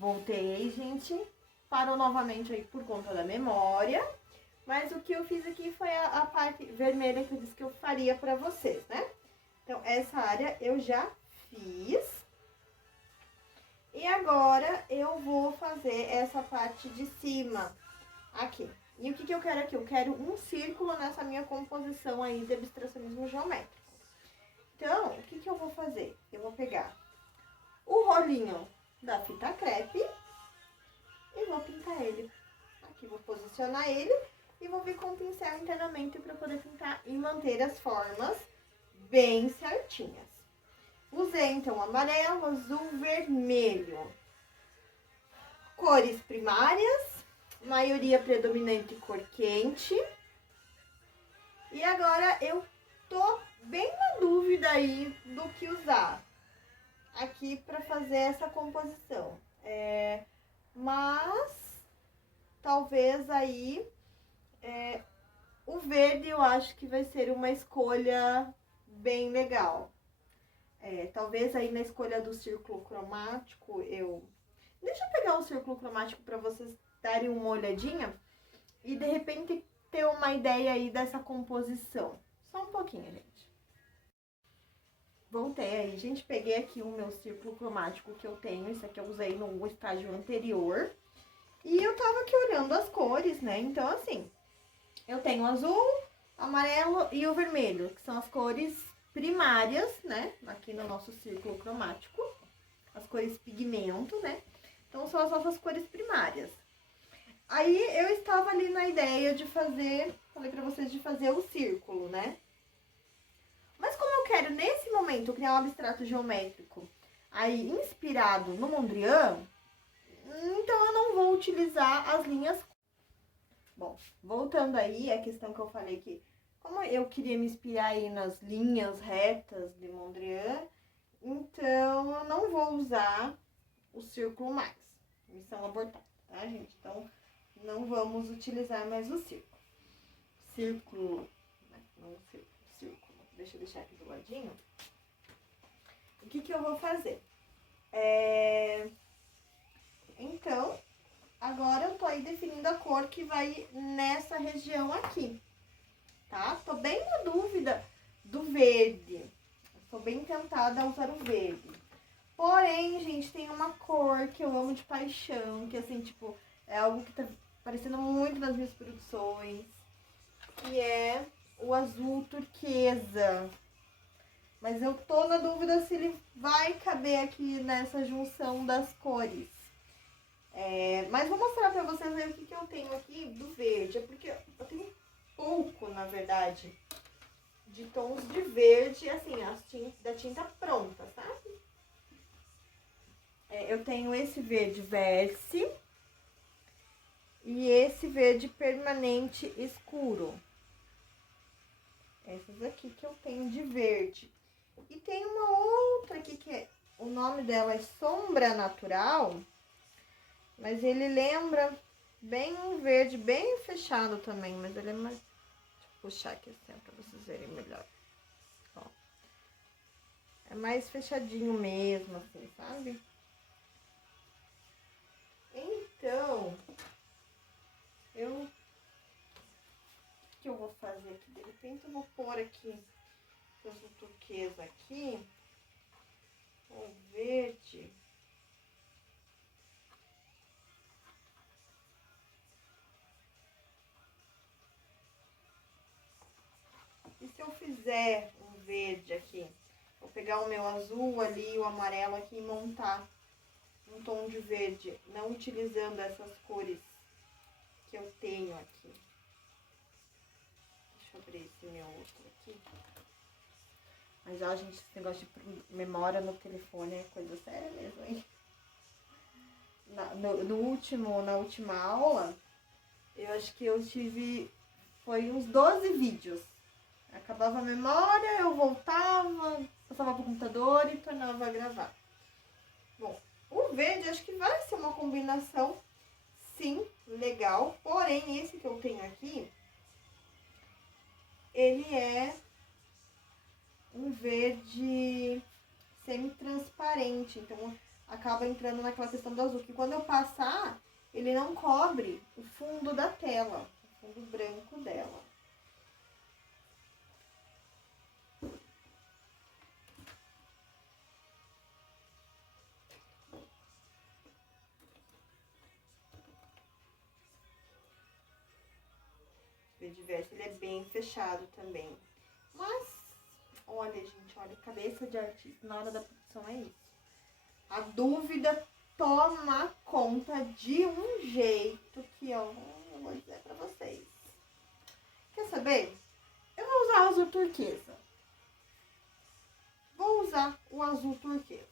Voltei, gente. Parou novamente aí por conta da memória. Mas o que eu fiz aqui foi a parte vermelha que eu disse que eu faria pra vocês, né? Então, essa área eu já fiz. E agora eu vou fazer essa parte de cima aqui. E o que eu quero aqui? Eu quero um círculo nessa minha composição aí de abstracionismo geométrico. Então, o que eu vou fazer? Eu vou pegar o rolinho da fita crepe e vou pintar ele. Aqui, vou posicionar ele e vou vir com o pincel internamente para poder pintar e manter as formas bem certinhas. Usei, então, amarelo, azul, vermelho. Cores primárias, maioria predominante cor quente. E agora eu tô bem na dúvida aí do que usar aqui para fazer essa composição. Mas talvez aí o verde eu acho que vai ser uma escolha bem legal. Talvez aí na escolha do círculo cromático Deixa eu pegar o círculo cromático para vocês darem uma olhadinha e de repente ter uma ideia aí dessa composição. Só um pouquinho, gente. Voltei aí, gente. Peguei aqui o meu círculo cromático que eu tenho. Esse aqui eu usei no estágio anterior. E eu tava aqui olhando as cores, né? Então, assim, eu tenho o azul, amarelo e o vermelho, que são as cores primárias, né? Aqui no nosso círculo cromático. As cores pigmento, né? Então, são as nossas cores primárias. Aí, eu estava ali na ideia de fazer, falei pra vocês, de fazer o círculo, né? Mas como eu quero, nesse momento, criar um abstrato geométrico aí inspirado no Mondrian, então eu não vou utilizar as linhas. Bom, voltando aí, a questão que eu falei que, como eu queria me inspirar aí nas linhas retas de Mondrian, então eu não vou usar o círculo mais. Missão abortada, tá, gente? Então, não vamos utilizar mais o círculo. Círculo, né? Não o círculo, círculo. Deixa eu deixar aqui do ladinho. O que eu vou fazer? Então, agora eu tô aí definindo a cor que vai nessa região aqui, tá? Tô bem na dúvida do verde. Tô bem tentada a usar o verde. Porém, gente, tem uma cor que eu amo de paixão, que assim, tipo, é algo que tá aparecendo muito nas minhas produções, que é o azul turquesa. Mas eu tô na dúvida se ele vai caber aqui nessa junção das cores. Mas vou mostrar pra vocês aí o que eu tenho aqui do verde. É porque eu tenho pouco, na verdade, de tons de verde, assim, da tinta pronta, sabe? Eu tenho esse verde Verse e esse verde permanente escuro. Essas aqui que eu tenho de verde. E tem uma outra aqui que o nome dela é Sombra Natural, mas ele lembra bem um verde bem fechado também, mas ele é mais... Deixa eu puxar aqui assim pra vocês verem melhor. Ó. É mais fechadinho mesmo, assim, sabe? Então, o que eu vou fazer aqui? De repente eu vou pôr aqui o turquesa aqui, o verde. E se eu fizer um verde aqui, vou pegar o meu azul ali, o amarelo aqui e montar um tom de verde, não utilizando essas cores que eu tenho aqui. Deixa eu abrir esse meu outro aqui. Mas, ó, gente, esse negócio de memória no telefone é coisa séria mesmo, hein? Na última aula, eu acho que eu tive, foi uns 12 vídeos. Acabava a memória, eu voltava, passava pro computador e tornava a gravar. Bom, o verde acho que vai ser uma combinação, sim, legal. Porém, esse que eu tenho aqui, ele é um verde semi-transparente. Então, acaba entrando naquela questão do azul, que quando eu passar, ele não cobre o fundo da tela, o fundo branco dela. Diverso, ele é bem fechado também. Mas, olha, gente, olha, cabeça de artista na hora da produção é isso. A dúvida toma conta de um jeito que eu não vou dizer pra vocês. Quer saber? Eu vou usar o azul turquesa. Vou usar o azul turquesa.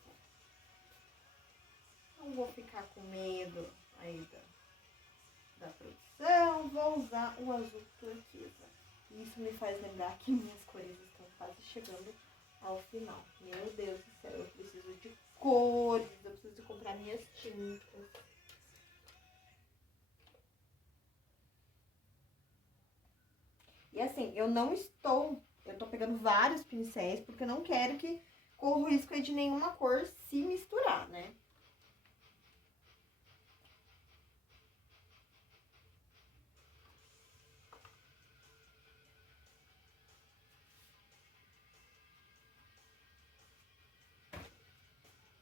Não vou ficar com medo aí da produção, vou usar o azul turquesa. Isso me faz lembrar que minhas cores estão quase chegando ao final. Meu Deus do céu, eu preciso de cores, eu preciso comprar minhas tintas. E assim, eu tô pegando vários pincéis porque eu não quero que corra o risco aí de nenhuma cor se misturar, né?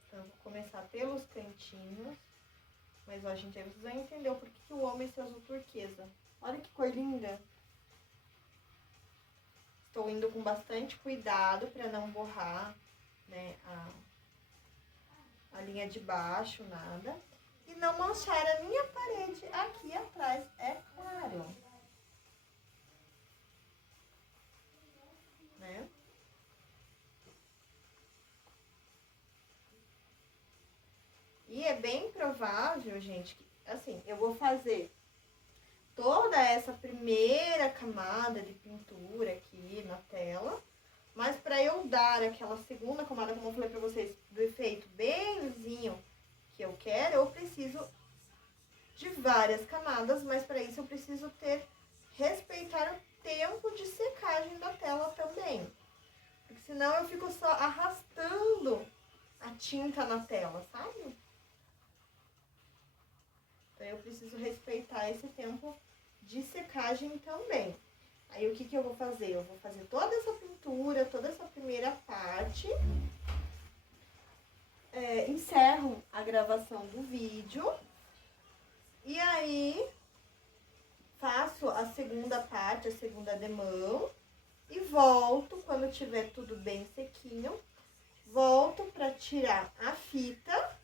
Então, eu vou começar pelos cantinhos. Mas, ó, gente, aí vocês vão entender o porquê que eu amo esse azul turquesa. Olha que cor linda. Estou indo com bastante cuidado para não borrar, né, a linha de baixo, nada. E não manchar a minha parede aqui atrás, é claro. Né? E é bem provável, gente, que, assim, eu vou fazer toda essa primeira camada de pintura aqui na tela, mas para eu dar aquela segunda camada, como eu falei para vocês, do efeito bem lisinho que eu quero, eu preciso de várias camadas, mas para isso eu preciso respeitar o tempo de secagem da tela também. Porque senão eu fico só arrastando a tinta na tela, sabe? Então eu preciso respeitar esse tempo de secagem também. Aí o que eu vou fazer? Eu vou fazer toda essa pintura, toda essa primeira parte. Encerro a gravação do vídeo. E aí faço a segunda parte, a segunda demão. E volto, quando tiver tudo bem sequinho, volto para tirar a fita.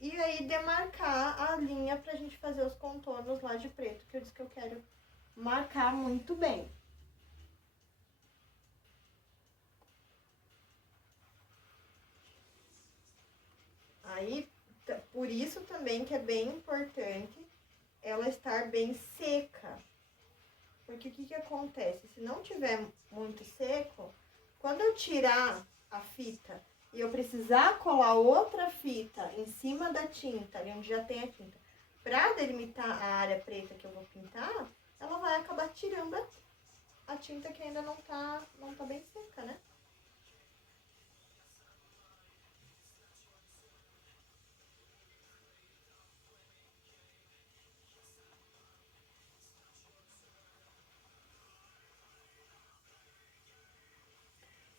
E aí demarcar a linha pra gente fazer os contornos lá de preto, que eu disse que eu quero marcar muito bem. Aí, por isso também que é bem importante ela estar bem seca. Porque o que acontece? Se não tiver muito seco, quando eu tirar a fita e eu precisar colar outra fita em cima da tinta, ali onde já tem a tinta, pra delimitar a área preta que eu vou pintar, ela vai acabar tirando a tinta que ainda não tá bem seca, né?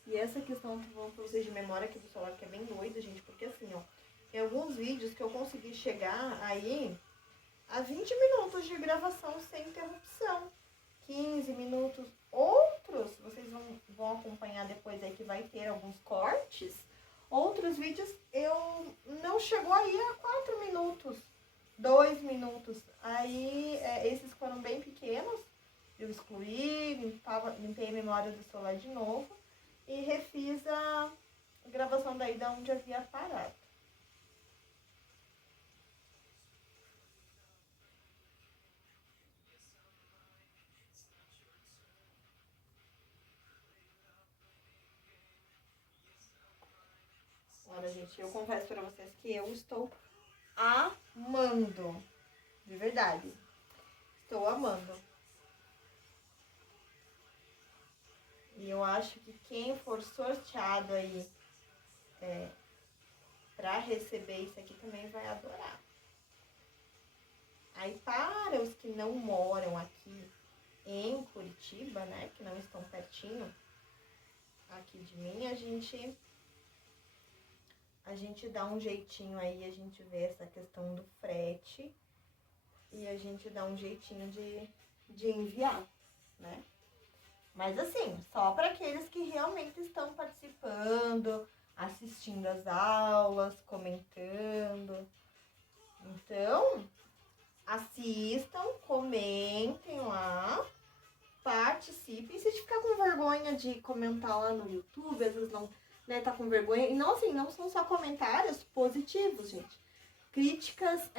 E essa questão que eu vou pra vocês de memória aqui do celular, que é bem doida, gente, porque assim, ó, tem alguns vídeos que eu consegui chegar aí a 20 minutos de gravação sem interrupção. 15 minutos. Outros, vocês que vai ter alguns cortes. Outros vídeos eu não chegou aí a 4 minutos, 2 minutos. Aí esses foram bem pequenos. Eu excluí, limpei a memória do celular de novo e refiz a gravação daí da onde havia parado. Olha, gente, eu confesso pra vocês que eu estou amando. De verdade. Estou amando. E eu acho que quem for sorteado aí pra receber isso aqui também vai adorar. Aí para os que não moram aqui em Curitiba, né, que não estão pertinho aqui de mim, a gente dá um jeitinho aí, a gente vê essa questão do frete e a gente dá um jeitinho de enviar, né? Mas assim, só para aqueles que realmente estão participando, assistindo as aulas, comentando. Então, assistam, comentem lá, participem. Se ficar com vergonha de comentar lá no YouTube, às vezes não, né, tá com vergonha. E não, assim, não são só comentários positivos, gente. Críticas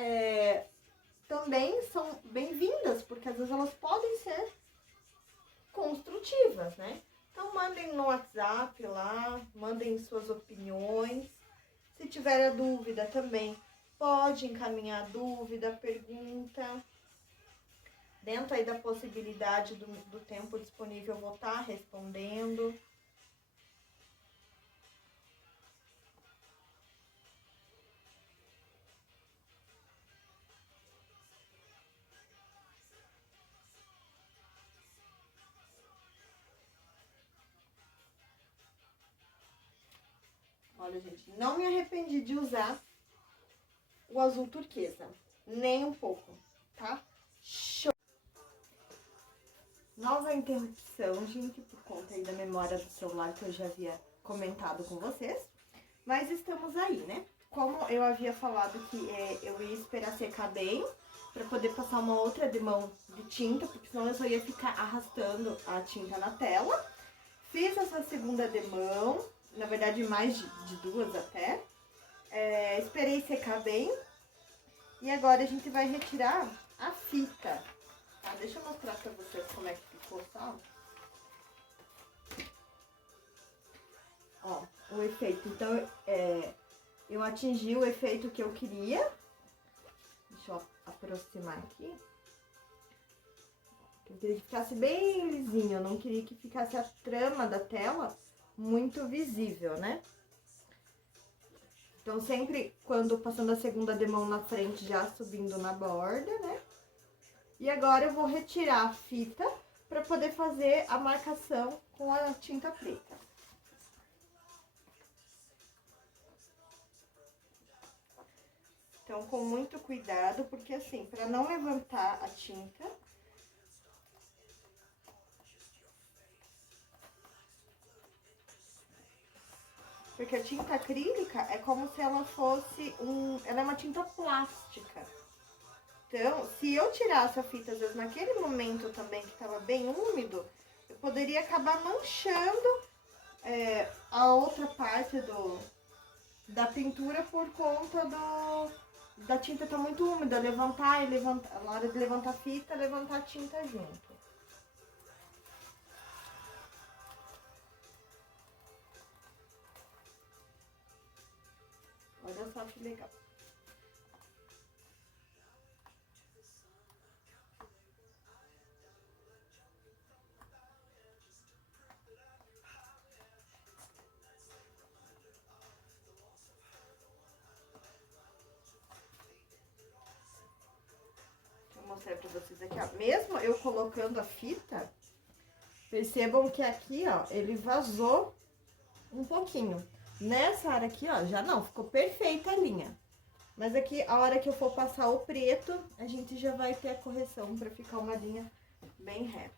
também são bem-vindas, porque às vezes elas podem ser construtivas, né? Então mandem no WhatsApp lá, mandem suas opiniões. Se tiver a dúvida também, pode encaminhar a dúvida, pergunta. Dentro aí da possibilidade do tempo disponível, eu vou estar respondendo. Olha, gente, não me arrependi de usar o azul turquesa, nem um pouco, tá? Show! Nova interrupção, gente, por conta aí da memória do celular que eu já havia comentado com vocês. Mas estamos aí, né? Como eu havia falado que eu ia esperar secar bem, pra poder passar uma outra demão de tinta, porque senão eu só ia ficar arrastando a tinta na tela. Fiz essa segunda demão, na verdade mais de duas até. Esperei secar bem. E agora a gente vai retirar a fita. Tá? Deixa eu mostrar pra vocês como é que ficou, tá? Ó, o efeito. Então, eu atingi o efeito que eu queria. Deixa eu aproximar aqui. Eu queria que ficasse bem lisinho, eu não queria que ficasse a trama da tela muito visível, né? Então, sempre quando passando a segunda demão na frente, já subindo na borda, né? E agora eu vou retirar a fita para poder fazer a marcação com a tinta preta. Então, com muito cuidado, porque assim, para não levantar a tinta... Porque a tinta acrílica é como se ela fosse ela é uma tinta plástica. Então, se eu tirasse a fita, às vezes, naquele momento também que estava bem úmido, eu poderia acabar manchando a outra parte da pintura por conta da tinta estar muito úmida. Levantar, na hora de levantar a fita, levantar a tinta junto. Olha só que legal. Vou mostrar pra vocês aqui, ó. Mesmo eu colocando a fita, percebam que aqui, ó, ele vazou um pouquinho. Nessa área aqui, ó, já não, ficou perfeita a linha. Mas aqui, a hora que eu for passar o preto, a gente já vai ter a correção pra ficar uma linha bem reta.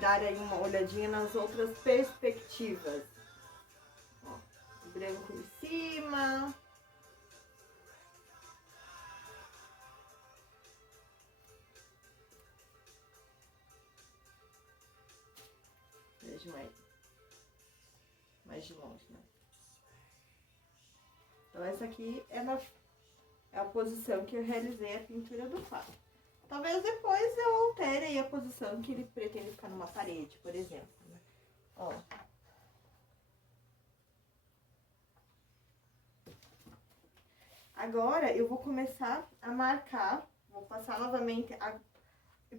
dar aí uma olhadinha nas outras perspectivas. Ó, branco em cima. Veja mais de longe, né? Então essa aqui é a posição que eu realizei a pintura do quadro. Talvez depois eu altere aí a posição que ele pretende ficar numa parede, por exemplo, né? Ó. Agora eu vou começar a marcar, vou passar novamente a...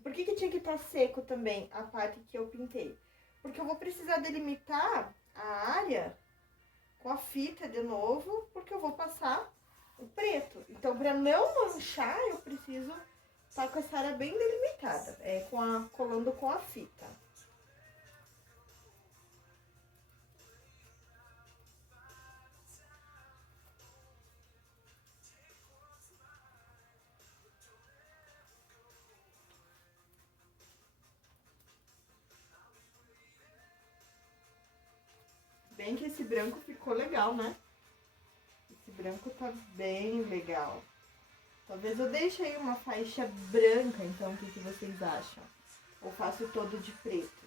Por que tinha que estar seco também a parte que eu pintei? Porque eu vou precisar delimitar a área com a fita de novo, porque eu vou passar o preto. Então, para não manchar, eu preciso estar com essa área bem delimitada, colando com a fita. Bem que esse branco ficou legal, né? Esse branco tá bem legal. Talvez eu deixe aí uma faixa branca, então, o que vocês acham? Ou faço todo de preto?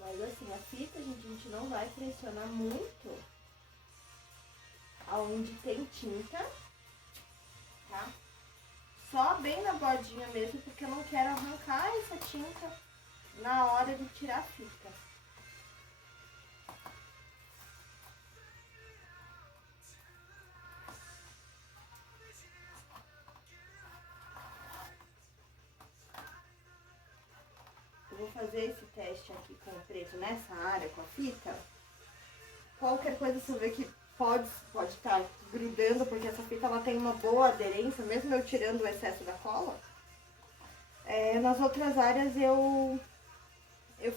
Mas assim, a fita, gente, a gente não vai pressionar muito aonde tem tinta, tá? Só bem na bordinha mesmo, porque eu não quero arrancar essa tinta na hora de tirar a fita. Eu vou fazer esse teste aqui com o preto nessa área, com a fita. Qualquer coisa você vê que pode estar grudando, porque essa fita ela tem uma boa aderência, mesmo eu tirando o excesso da cola. Nas outras áreas eu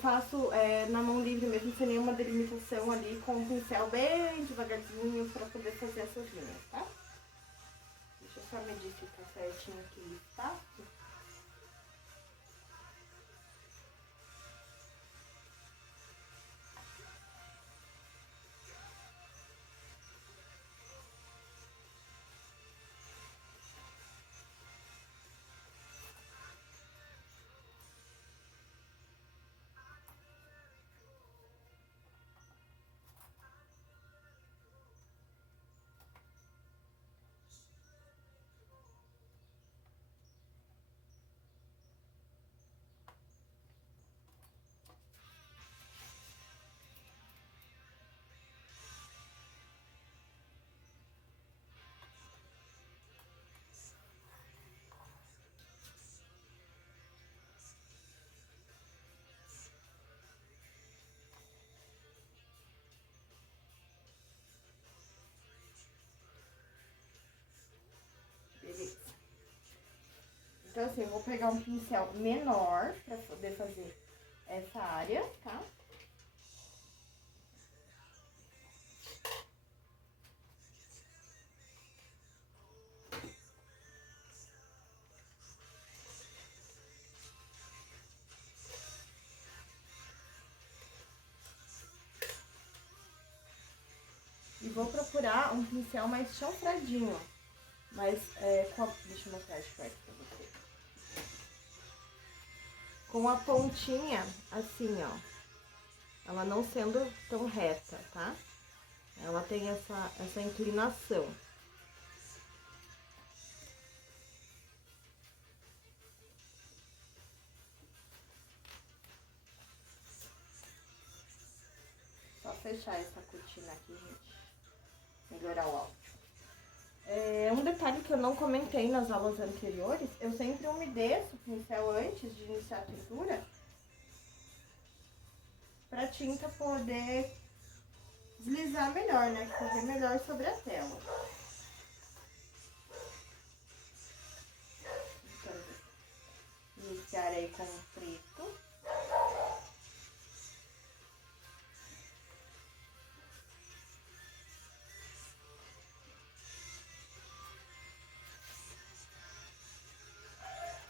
faço na mão livre mesmo, sem nenhuma delimitação ali, com o pincel bem devagarzinho para poder fazer essas linhas, tá? Deixa eu só medir se tá certinho aqui o espaço. vou pegar um pincel menor pra poder fazer essa área, tá? E vou procurar um pincel mais chanfradinho, mas deixa eu mostrar de perto pra você. Com a pontinha assim, ó, ela não sendo tão reta, tá? Ela tem essa inclinação. Só fechar essa cortina aqui, gente. Melhorar o áudio. Um detalhe que eu não comentei nas aulas anteriores, eu sempre umedeço o pincel antes de iniciar a pintura, pra tinta poder deslizar melhor, né? Correr melhor sobre a tela. Então, iniciar aí com o preto.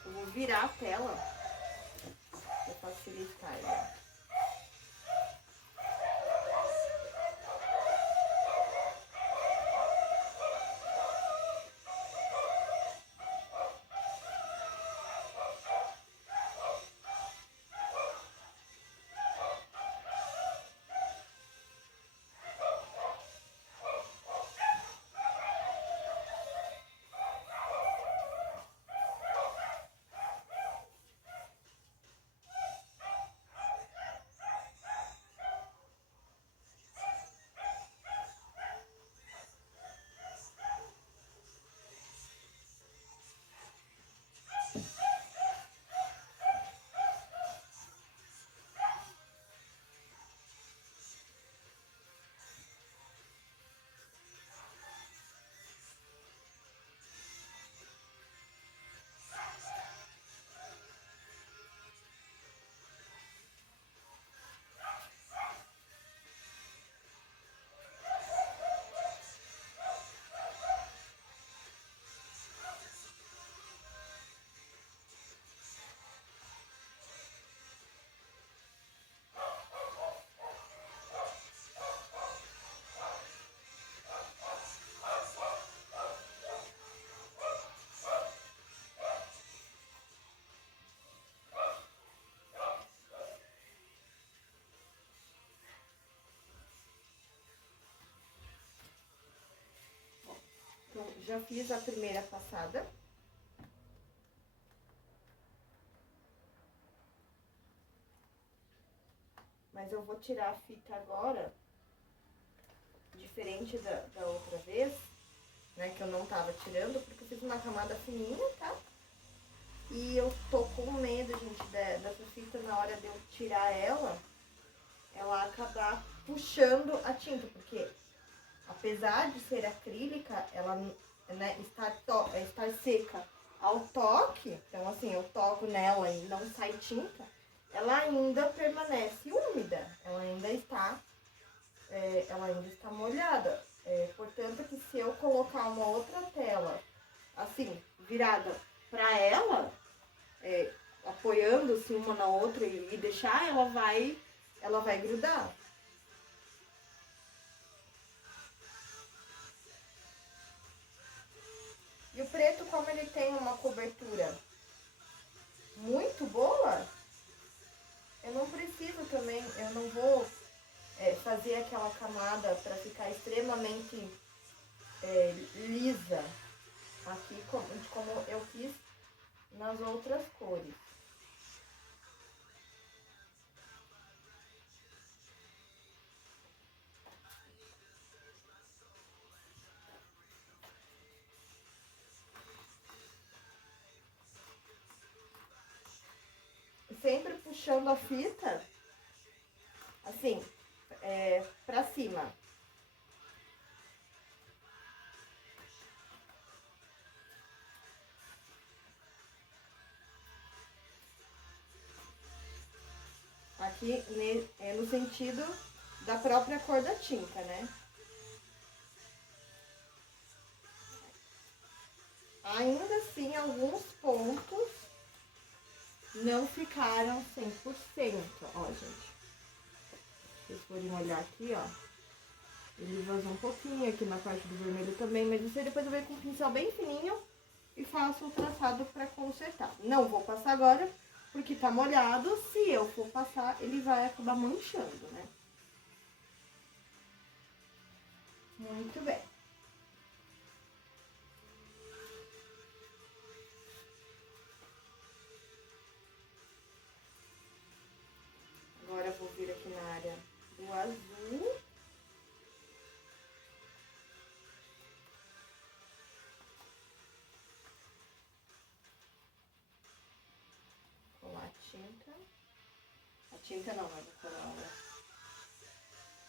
Eu vou virar a tela pra facilitar aí. Então, já fiz a primeira passada. Mas eu vou tirar a fita agora, diferente da outra vez, né, que eu não tava tirando, porque eu fiz uma camada fininha, tá? E eu tô com medo, gente, dessa fita, na hora de eu tirar ela acabar puxando a tinta, porque apesar de ser acrílica, ela, né, estar seca ao toque, então assim, eu toco nela e não sai tinta, ela ainda permanece úmida, ela ainda está molhada. Portanto, que se eu colocar uma outra tela, assim, virada para ela, apoiando-se uma na outra e deixar, ela vai grudar. E o preto, como ele tem uma cobertura muito boa, eu não preciso também, eu não vou fazer aquela camada para ficar extremamente lisa aqui, como eu fiz nas outras cores. Sempre puxando a fita, assim, pra cima. aqui no sentido da própria cor da tinta, né? Ainda assim, alguns pontos não ficaram 100%, ó, gente. Se vocês forem olhar aqui, ó, ele vazou um pouquinho aqui na parte do vermelho também, mas isso aí depois eu venho com um pincel bem fininho e faço o traçado pra consertar. Não vou passar agora, porque tá molhado. Se eu for passar, ele vai acabar manchando, né? Muito bem. Agora eu vou vir aqui na área do azul. Colar a tinta. A tinta não, mas vou colar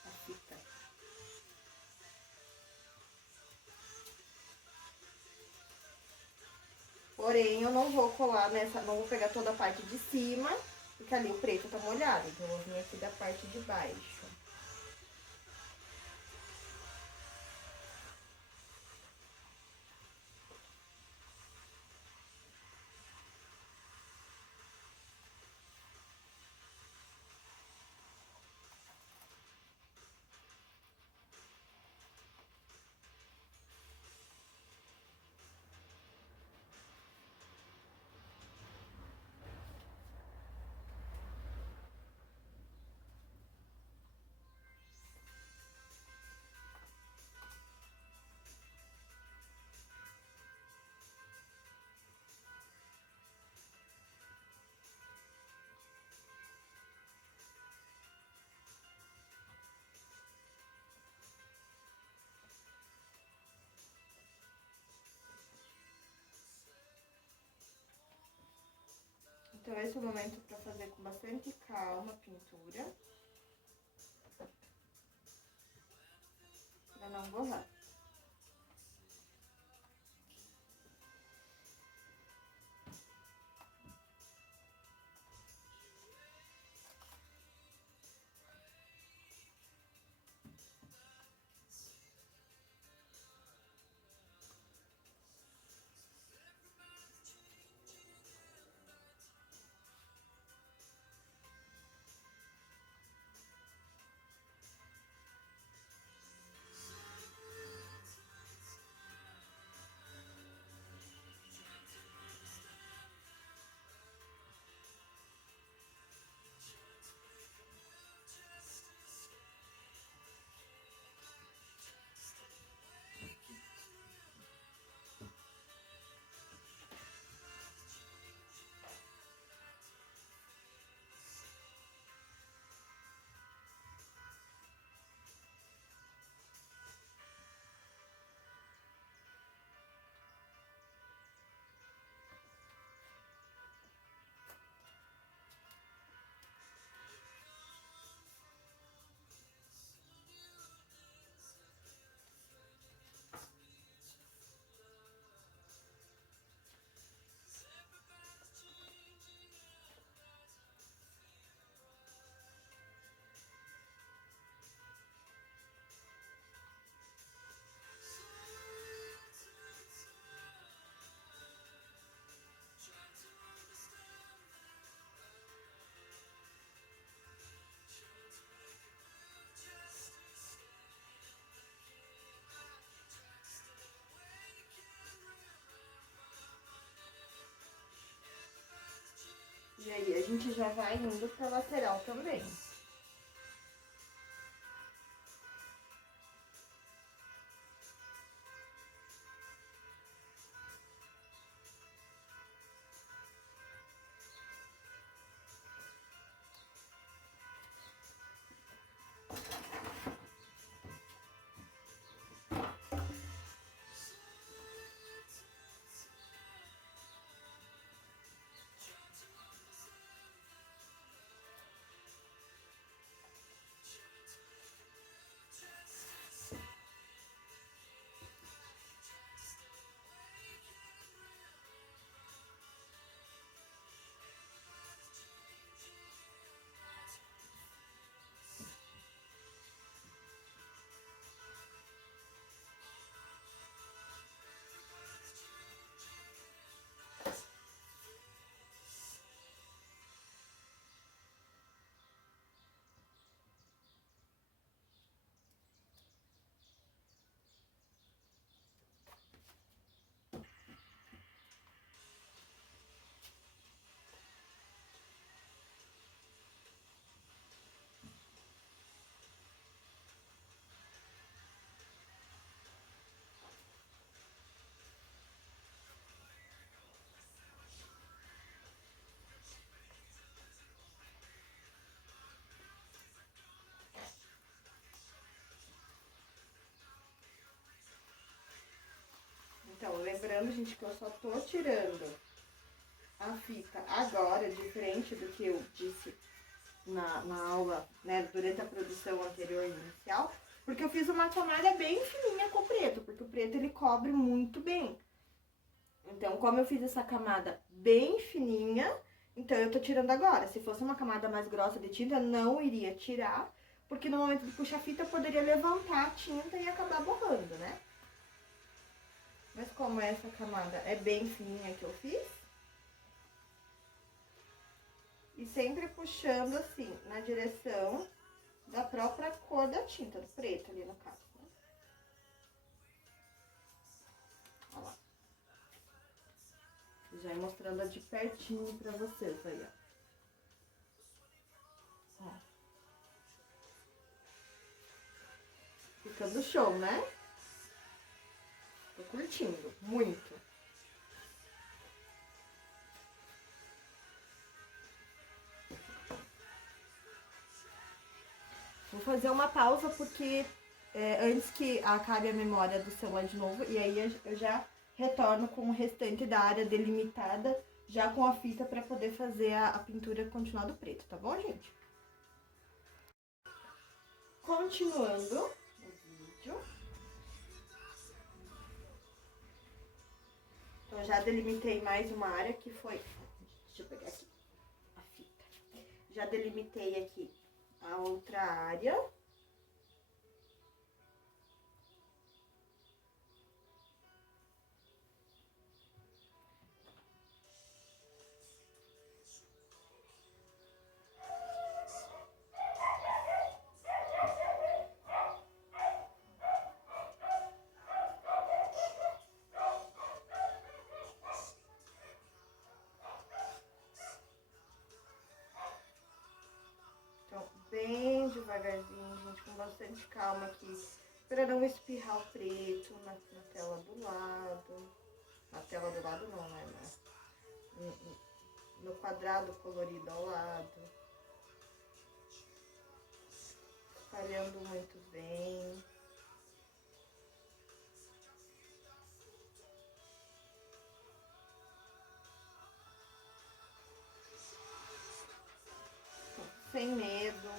a fita. Porém, eu não vou colar nessa, não vou pegar toda a parte de cima, porque ali o preto tá molhado. Então, eu vou vir aqui da parte de baixo. Então, esse é o momento para fazer com bastante calma a pintura. Para não borrar. E aí, a gente já vai indo pra lateral também. Então, lembrando, gente, que eu só tô tirando a fita agora, diferente do que eu disse na aula, né, durante a produção anterior inicial, porque eu fiz uma camada bem fininha com o preto, porque o preto ele cobre muito bem. Então, como eu fiz essa camada bem fininha, então eu tô tirando agora. Se fosse uma camada mais grossa de tinta, eu não iria tirar, porque no momento de puxar a fita eu poderia levantar a tinta e acabar borrando, né? Mas como essa camada é bem fininha que eu fiz, e sempre puxando assim, na direção da própria cor da tinta, do preto ali no caso, né? Olha lá. Já ir mostrando de pertinho pra vocês aí, ó. Ficando show, né? Tô curtindo, muito. Vou fazer uma pausa porque antes que acabe a memória do celular de novo, e aí eu já retorno com o restante da área delimitada, já com a fita para poder fazer a pintura continuar do preto, tá bom, gente? Continuando o vídeo. Então, já delimitei mais uma área que foi... Deixa eu pegar aqui a fita. Já delimitei aqui a outra área. Então, bem devagarzinho, gente, com bastante calma aqui, para não espirrar o preto na tela do lado. Na tela do lado não, né? No quadrado colorido ao lado. Espalhando muito bem. Sem medo.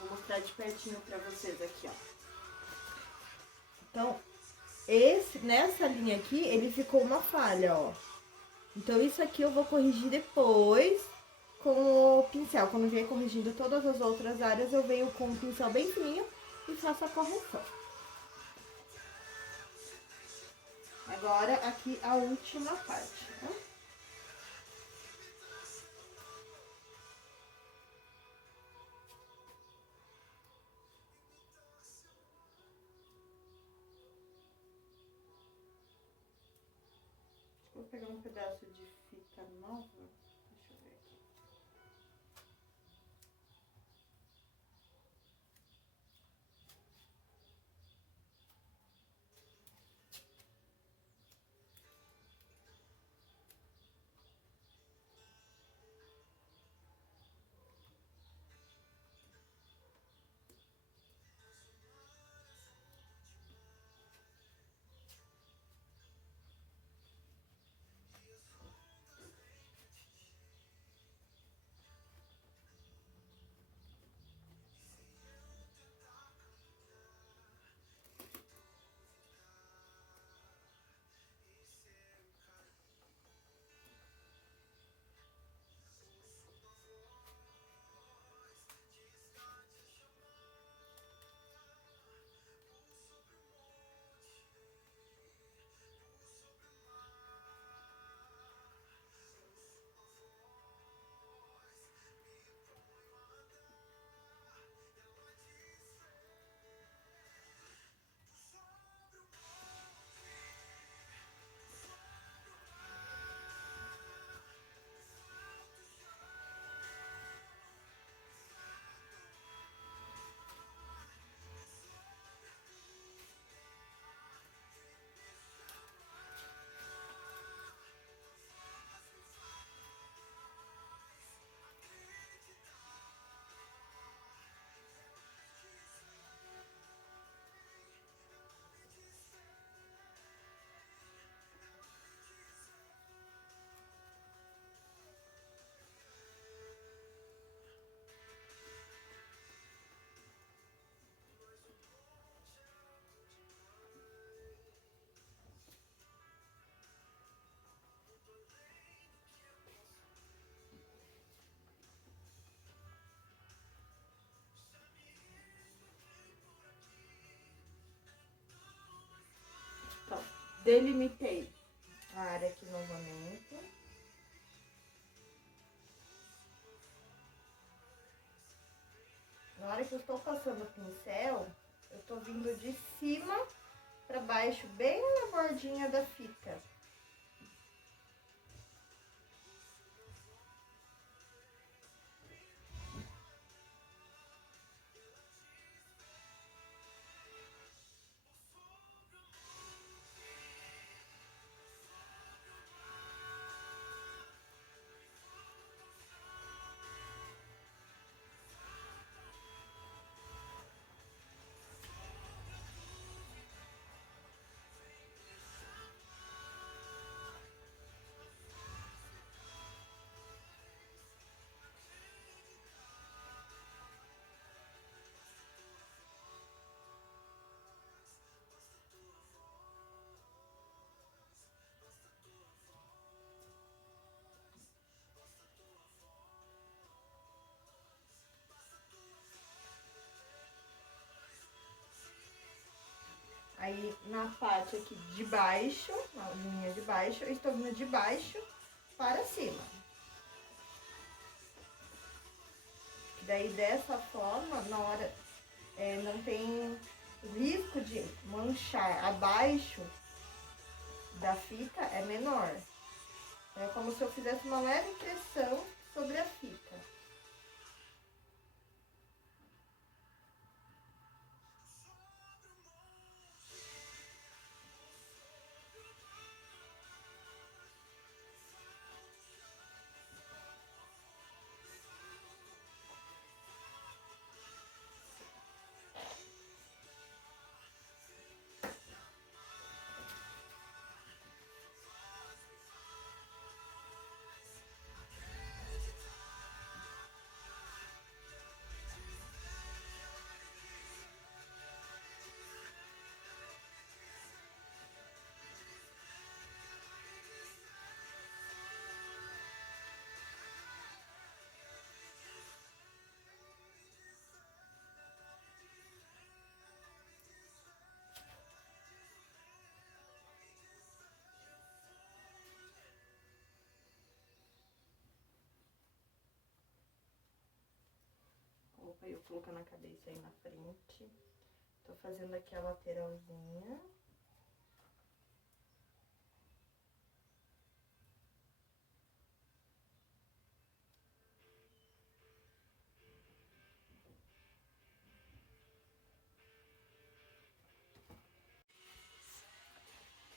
Vou mostrar de pertinho pra vocês aqui, ó. Então, nessa linha aqui, ele ficou uma falha, ó. Então, isso aqui eu vou corrigir depois com o pincel. Quando vier corrigindo todas as outras áreas, eu venho com o pincel bem fininho e faço a correção. Agora, aqui a última parte, tá? Vou pegar um pedaço de fita nova. Deixa eu ver aqui. delimitei a área aqui novamente. Na hora que eu estou passando o pincel, eu tô vindo de cima para baixo, bem na bordinha da fita. Aí, na parte aqui de baixo, na linha de baixo, eu estou vindo de baixo para cima. Daí, dessa forma, na hora, não tem risco de manchar abaixo da fita, é menor. É como se eu fizesse uma leve pressão sobre a fita. Opa, eu colocando a cabeça aí na frente. Tô fazendo aqui a lateralzinha.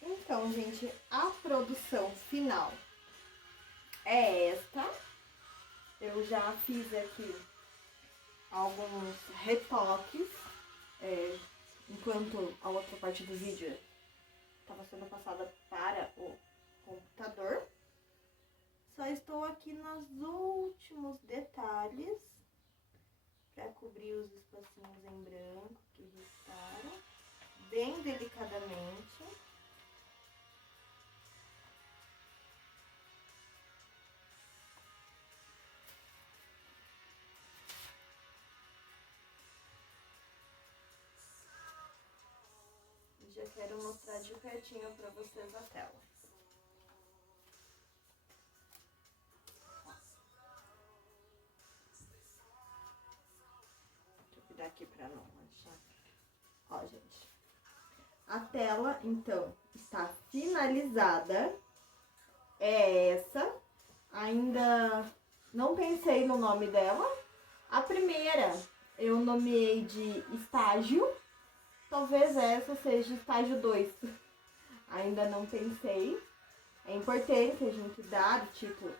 Então, gente, a produção final é esta. Eu já fiz aqui alguns retoques, enquanto a outra parte do vídeo estava sendo passada para o computador. Só estou aqui nos últimos detalhes para cobrir os espacinhos em branco que restaram, bem delicadamente. Já quero mostrar de pertinho para vocês a tela. Deixa eu virar aqui para não manchar. Ó, gente. A tela, então, está finalizada. É essa. Ainda não pensei no nome dela. A primeira eu nomeei de estágio. Talvez essa seja estágio 2. Ainda não pensei. É importante a gente dar o título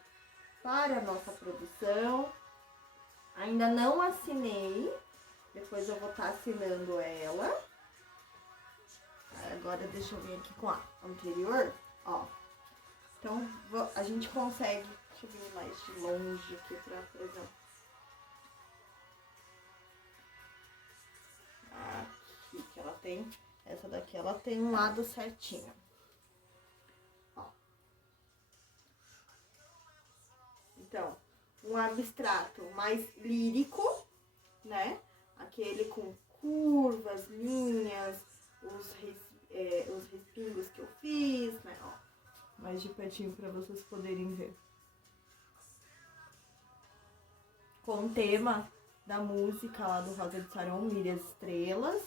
para a nossa produção. Ainda não assinei. Depois eu vou estar assinando ela. Agora deixa eu vir aqui com a anterior, ó. Então a gente consegue, deixa eu vir mais de longe aqui pra apresentar. Aqui que ela tem, essa daqui ela tem um lado certinho. Ó. Então, um abstrato mais lírico, né? Aquele com curvas, linhas, os os respingos que eu fiz, né? Ó, mais de pertinho para vocês poderem ver. Com o tema da música lá do Rosa de Saron, Mire as Estrelas.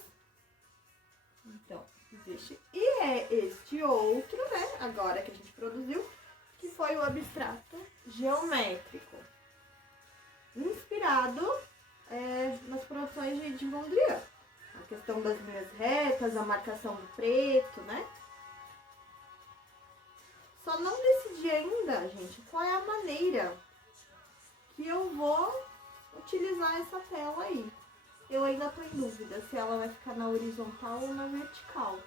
Então, existe. E é este outro, né, agora que a gente produziu, que foi o abstrato geométrico. Inspirado nas produções de Mondrian. A questão das linhas retas, a marcação do preto, né? Só não decidi ainda, gente, qual é a maneira que eu vou utilizar essa tela aí. Eu ainda tô em dúvida se ela vai ficar na horizontal ou na vertical.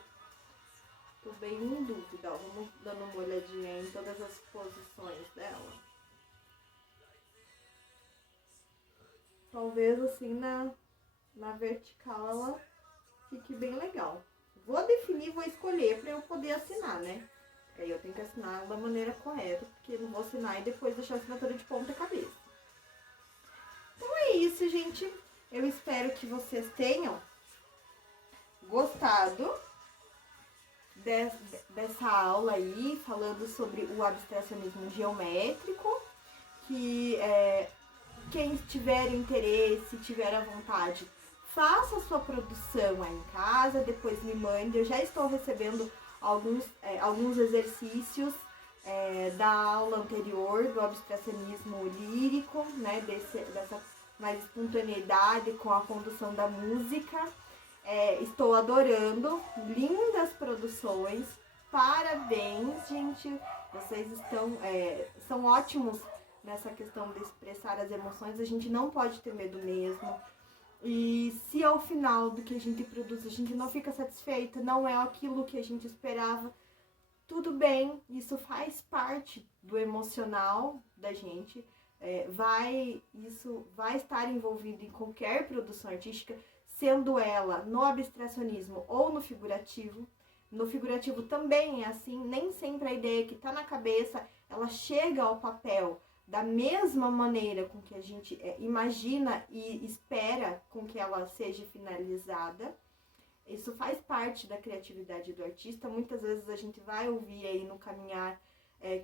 Tô bem em dúvida, ó. Vamos dando uma olhadinha em todas as posições dela. Talvez assim na vertical ela fique bem legal. Vou definir, vou escolher pra eu poder assinar, né? Aí eu tenho que assinar da maneira correta, porque eu não vou assinar e depois deixar a assinatura de ponta cabeça. Então é isso, gente. Eu espero que vocês tenham gostado dessa aula aí, falando sobre o abstracionismo geométrico, que quem tiver interesse, tiver à vontade, faça a sua produção aí em casa, depois me mande. Eu já estou recebendo alguns exercícios da aula anterior do abstracionismo lírico, né, dessa mais espontaneidade com a condução da música. Estou adorando, lindas produções, parabéns, gente, vocês são ótimos nessa questão de expressar as emoções, a gente não pode ter medo mesmo. E se ao final do que a gente produz a gente não fica satisfeita, não é aquilo que a gente esperava, tudo bem, isso faz parte do emocional da gente, isso vai estar envolvido em qualquer produção artística, sendo ela no abstracionismo ou no figurativo. No figurativo também é assim, nem sempre a ideia que está na cabeça, ela chega ao papel da mesma maneira com que a gente imagina e espera com que ela seja finalizada. Isso faz parte da criatividade do artista. Muitas vezes a gente vai ouvir aí no caminhar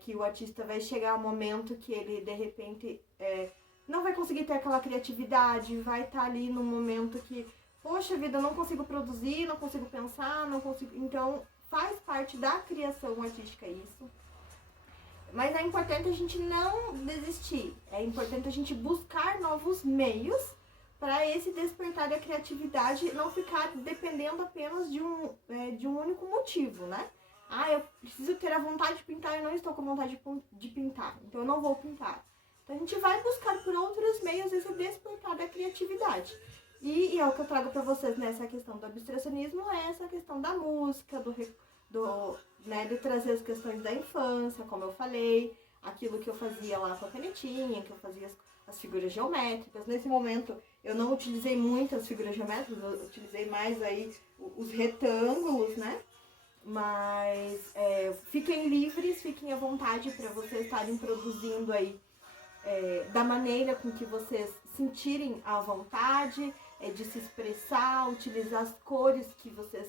que o artista vai chegar ao momento que ele, de repente, não vai conseguir ter aquela criatividade, vai estar ali num momento que, poxa vida, eu não consigo produzir, não consigo pensar, não consigo... Então, faz parte da criação artística isso. Mas é importante a gente não desistir, é importante a gente buscar novos meios para esse despertar da criatividade não ficar dependendo apenas de um único motivo, né? Eu preciso ter a vontade de pintar e não estou com vontade de pintar, então eu não vou pintar. Então a gente vai buscar por outros meios esse despertar da criatividade. E é o que eu trago para vocês nessa questão do abstracionismo, é essa questão da música, de trazer as questões da infância, como eu falei, aquilo que eu fazia lá com a canetinha, que eu fazia as figuras geométricas. Nesse momento eu não utilizei muito as figuras geométricas, eu utilizei mais aí os retângulos, né? Mas fiquem livres, fiquem à vontade para vocês estarem produzindo aí da maneira com que vocês sentirem à vontade, de se expressar, utilizar as cores que vocês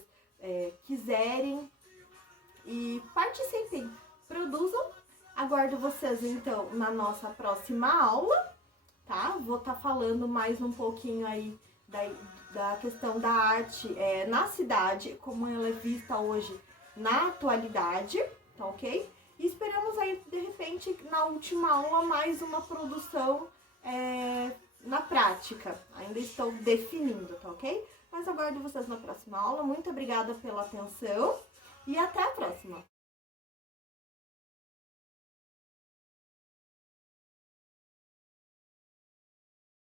quiserem. E participem, produzam. Aguardo vocês então na nossa próxima aula, tá? Vou estar falando mais um pouquinho aí da questão da arte na cidade, como ela é vista hoje na atualidade, tá ok? E esperamos aí, de repente, na última aula, mais uma produção na prática. Ainda estou definindo, tá ok? Mas aguardo vocês na próxima aula. Muito obrigada pela atenção. E até a próxima!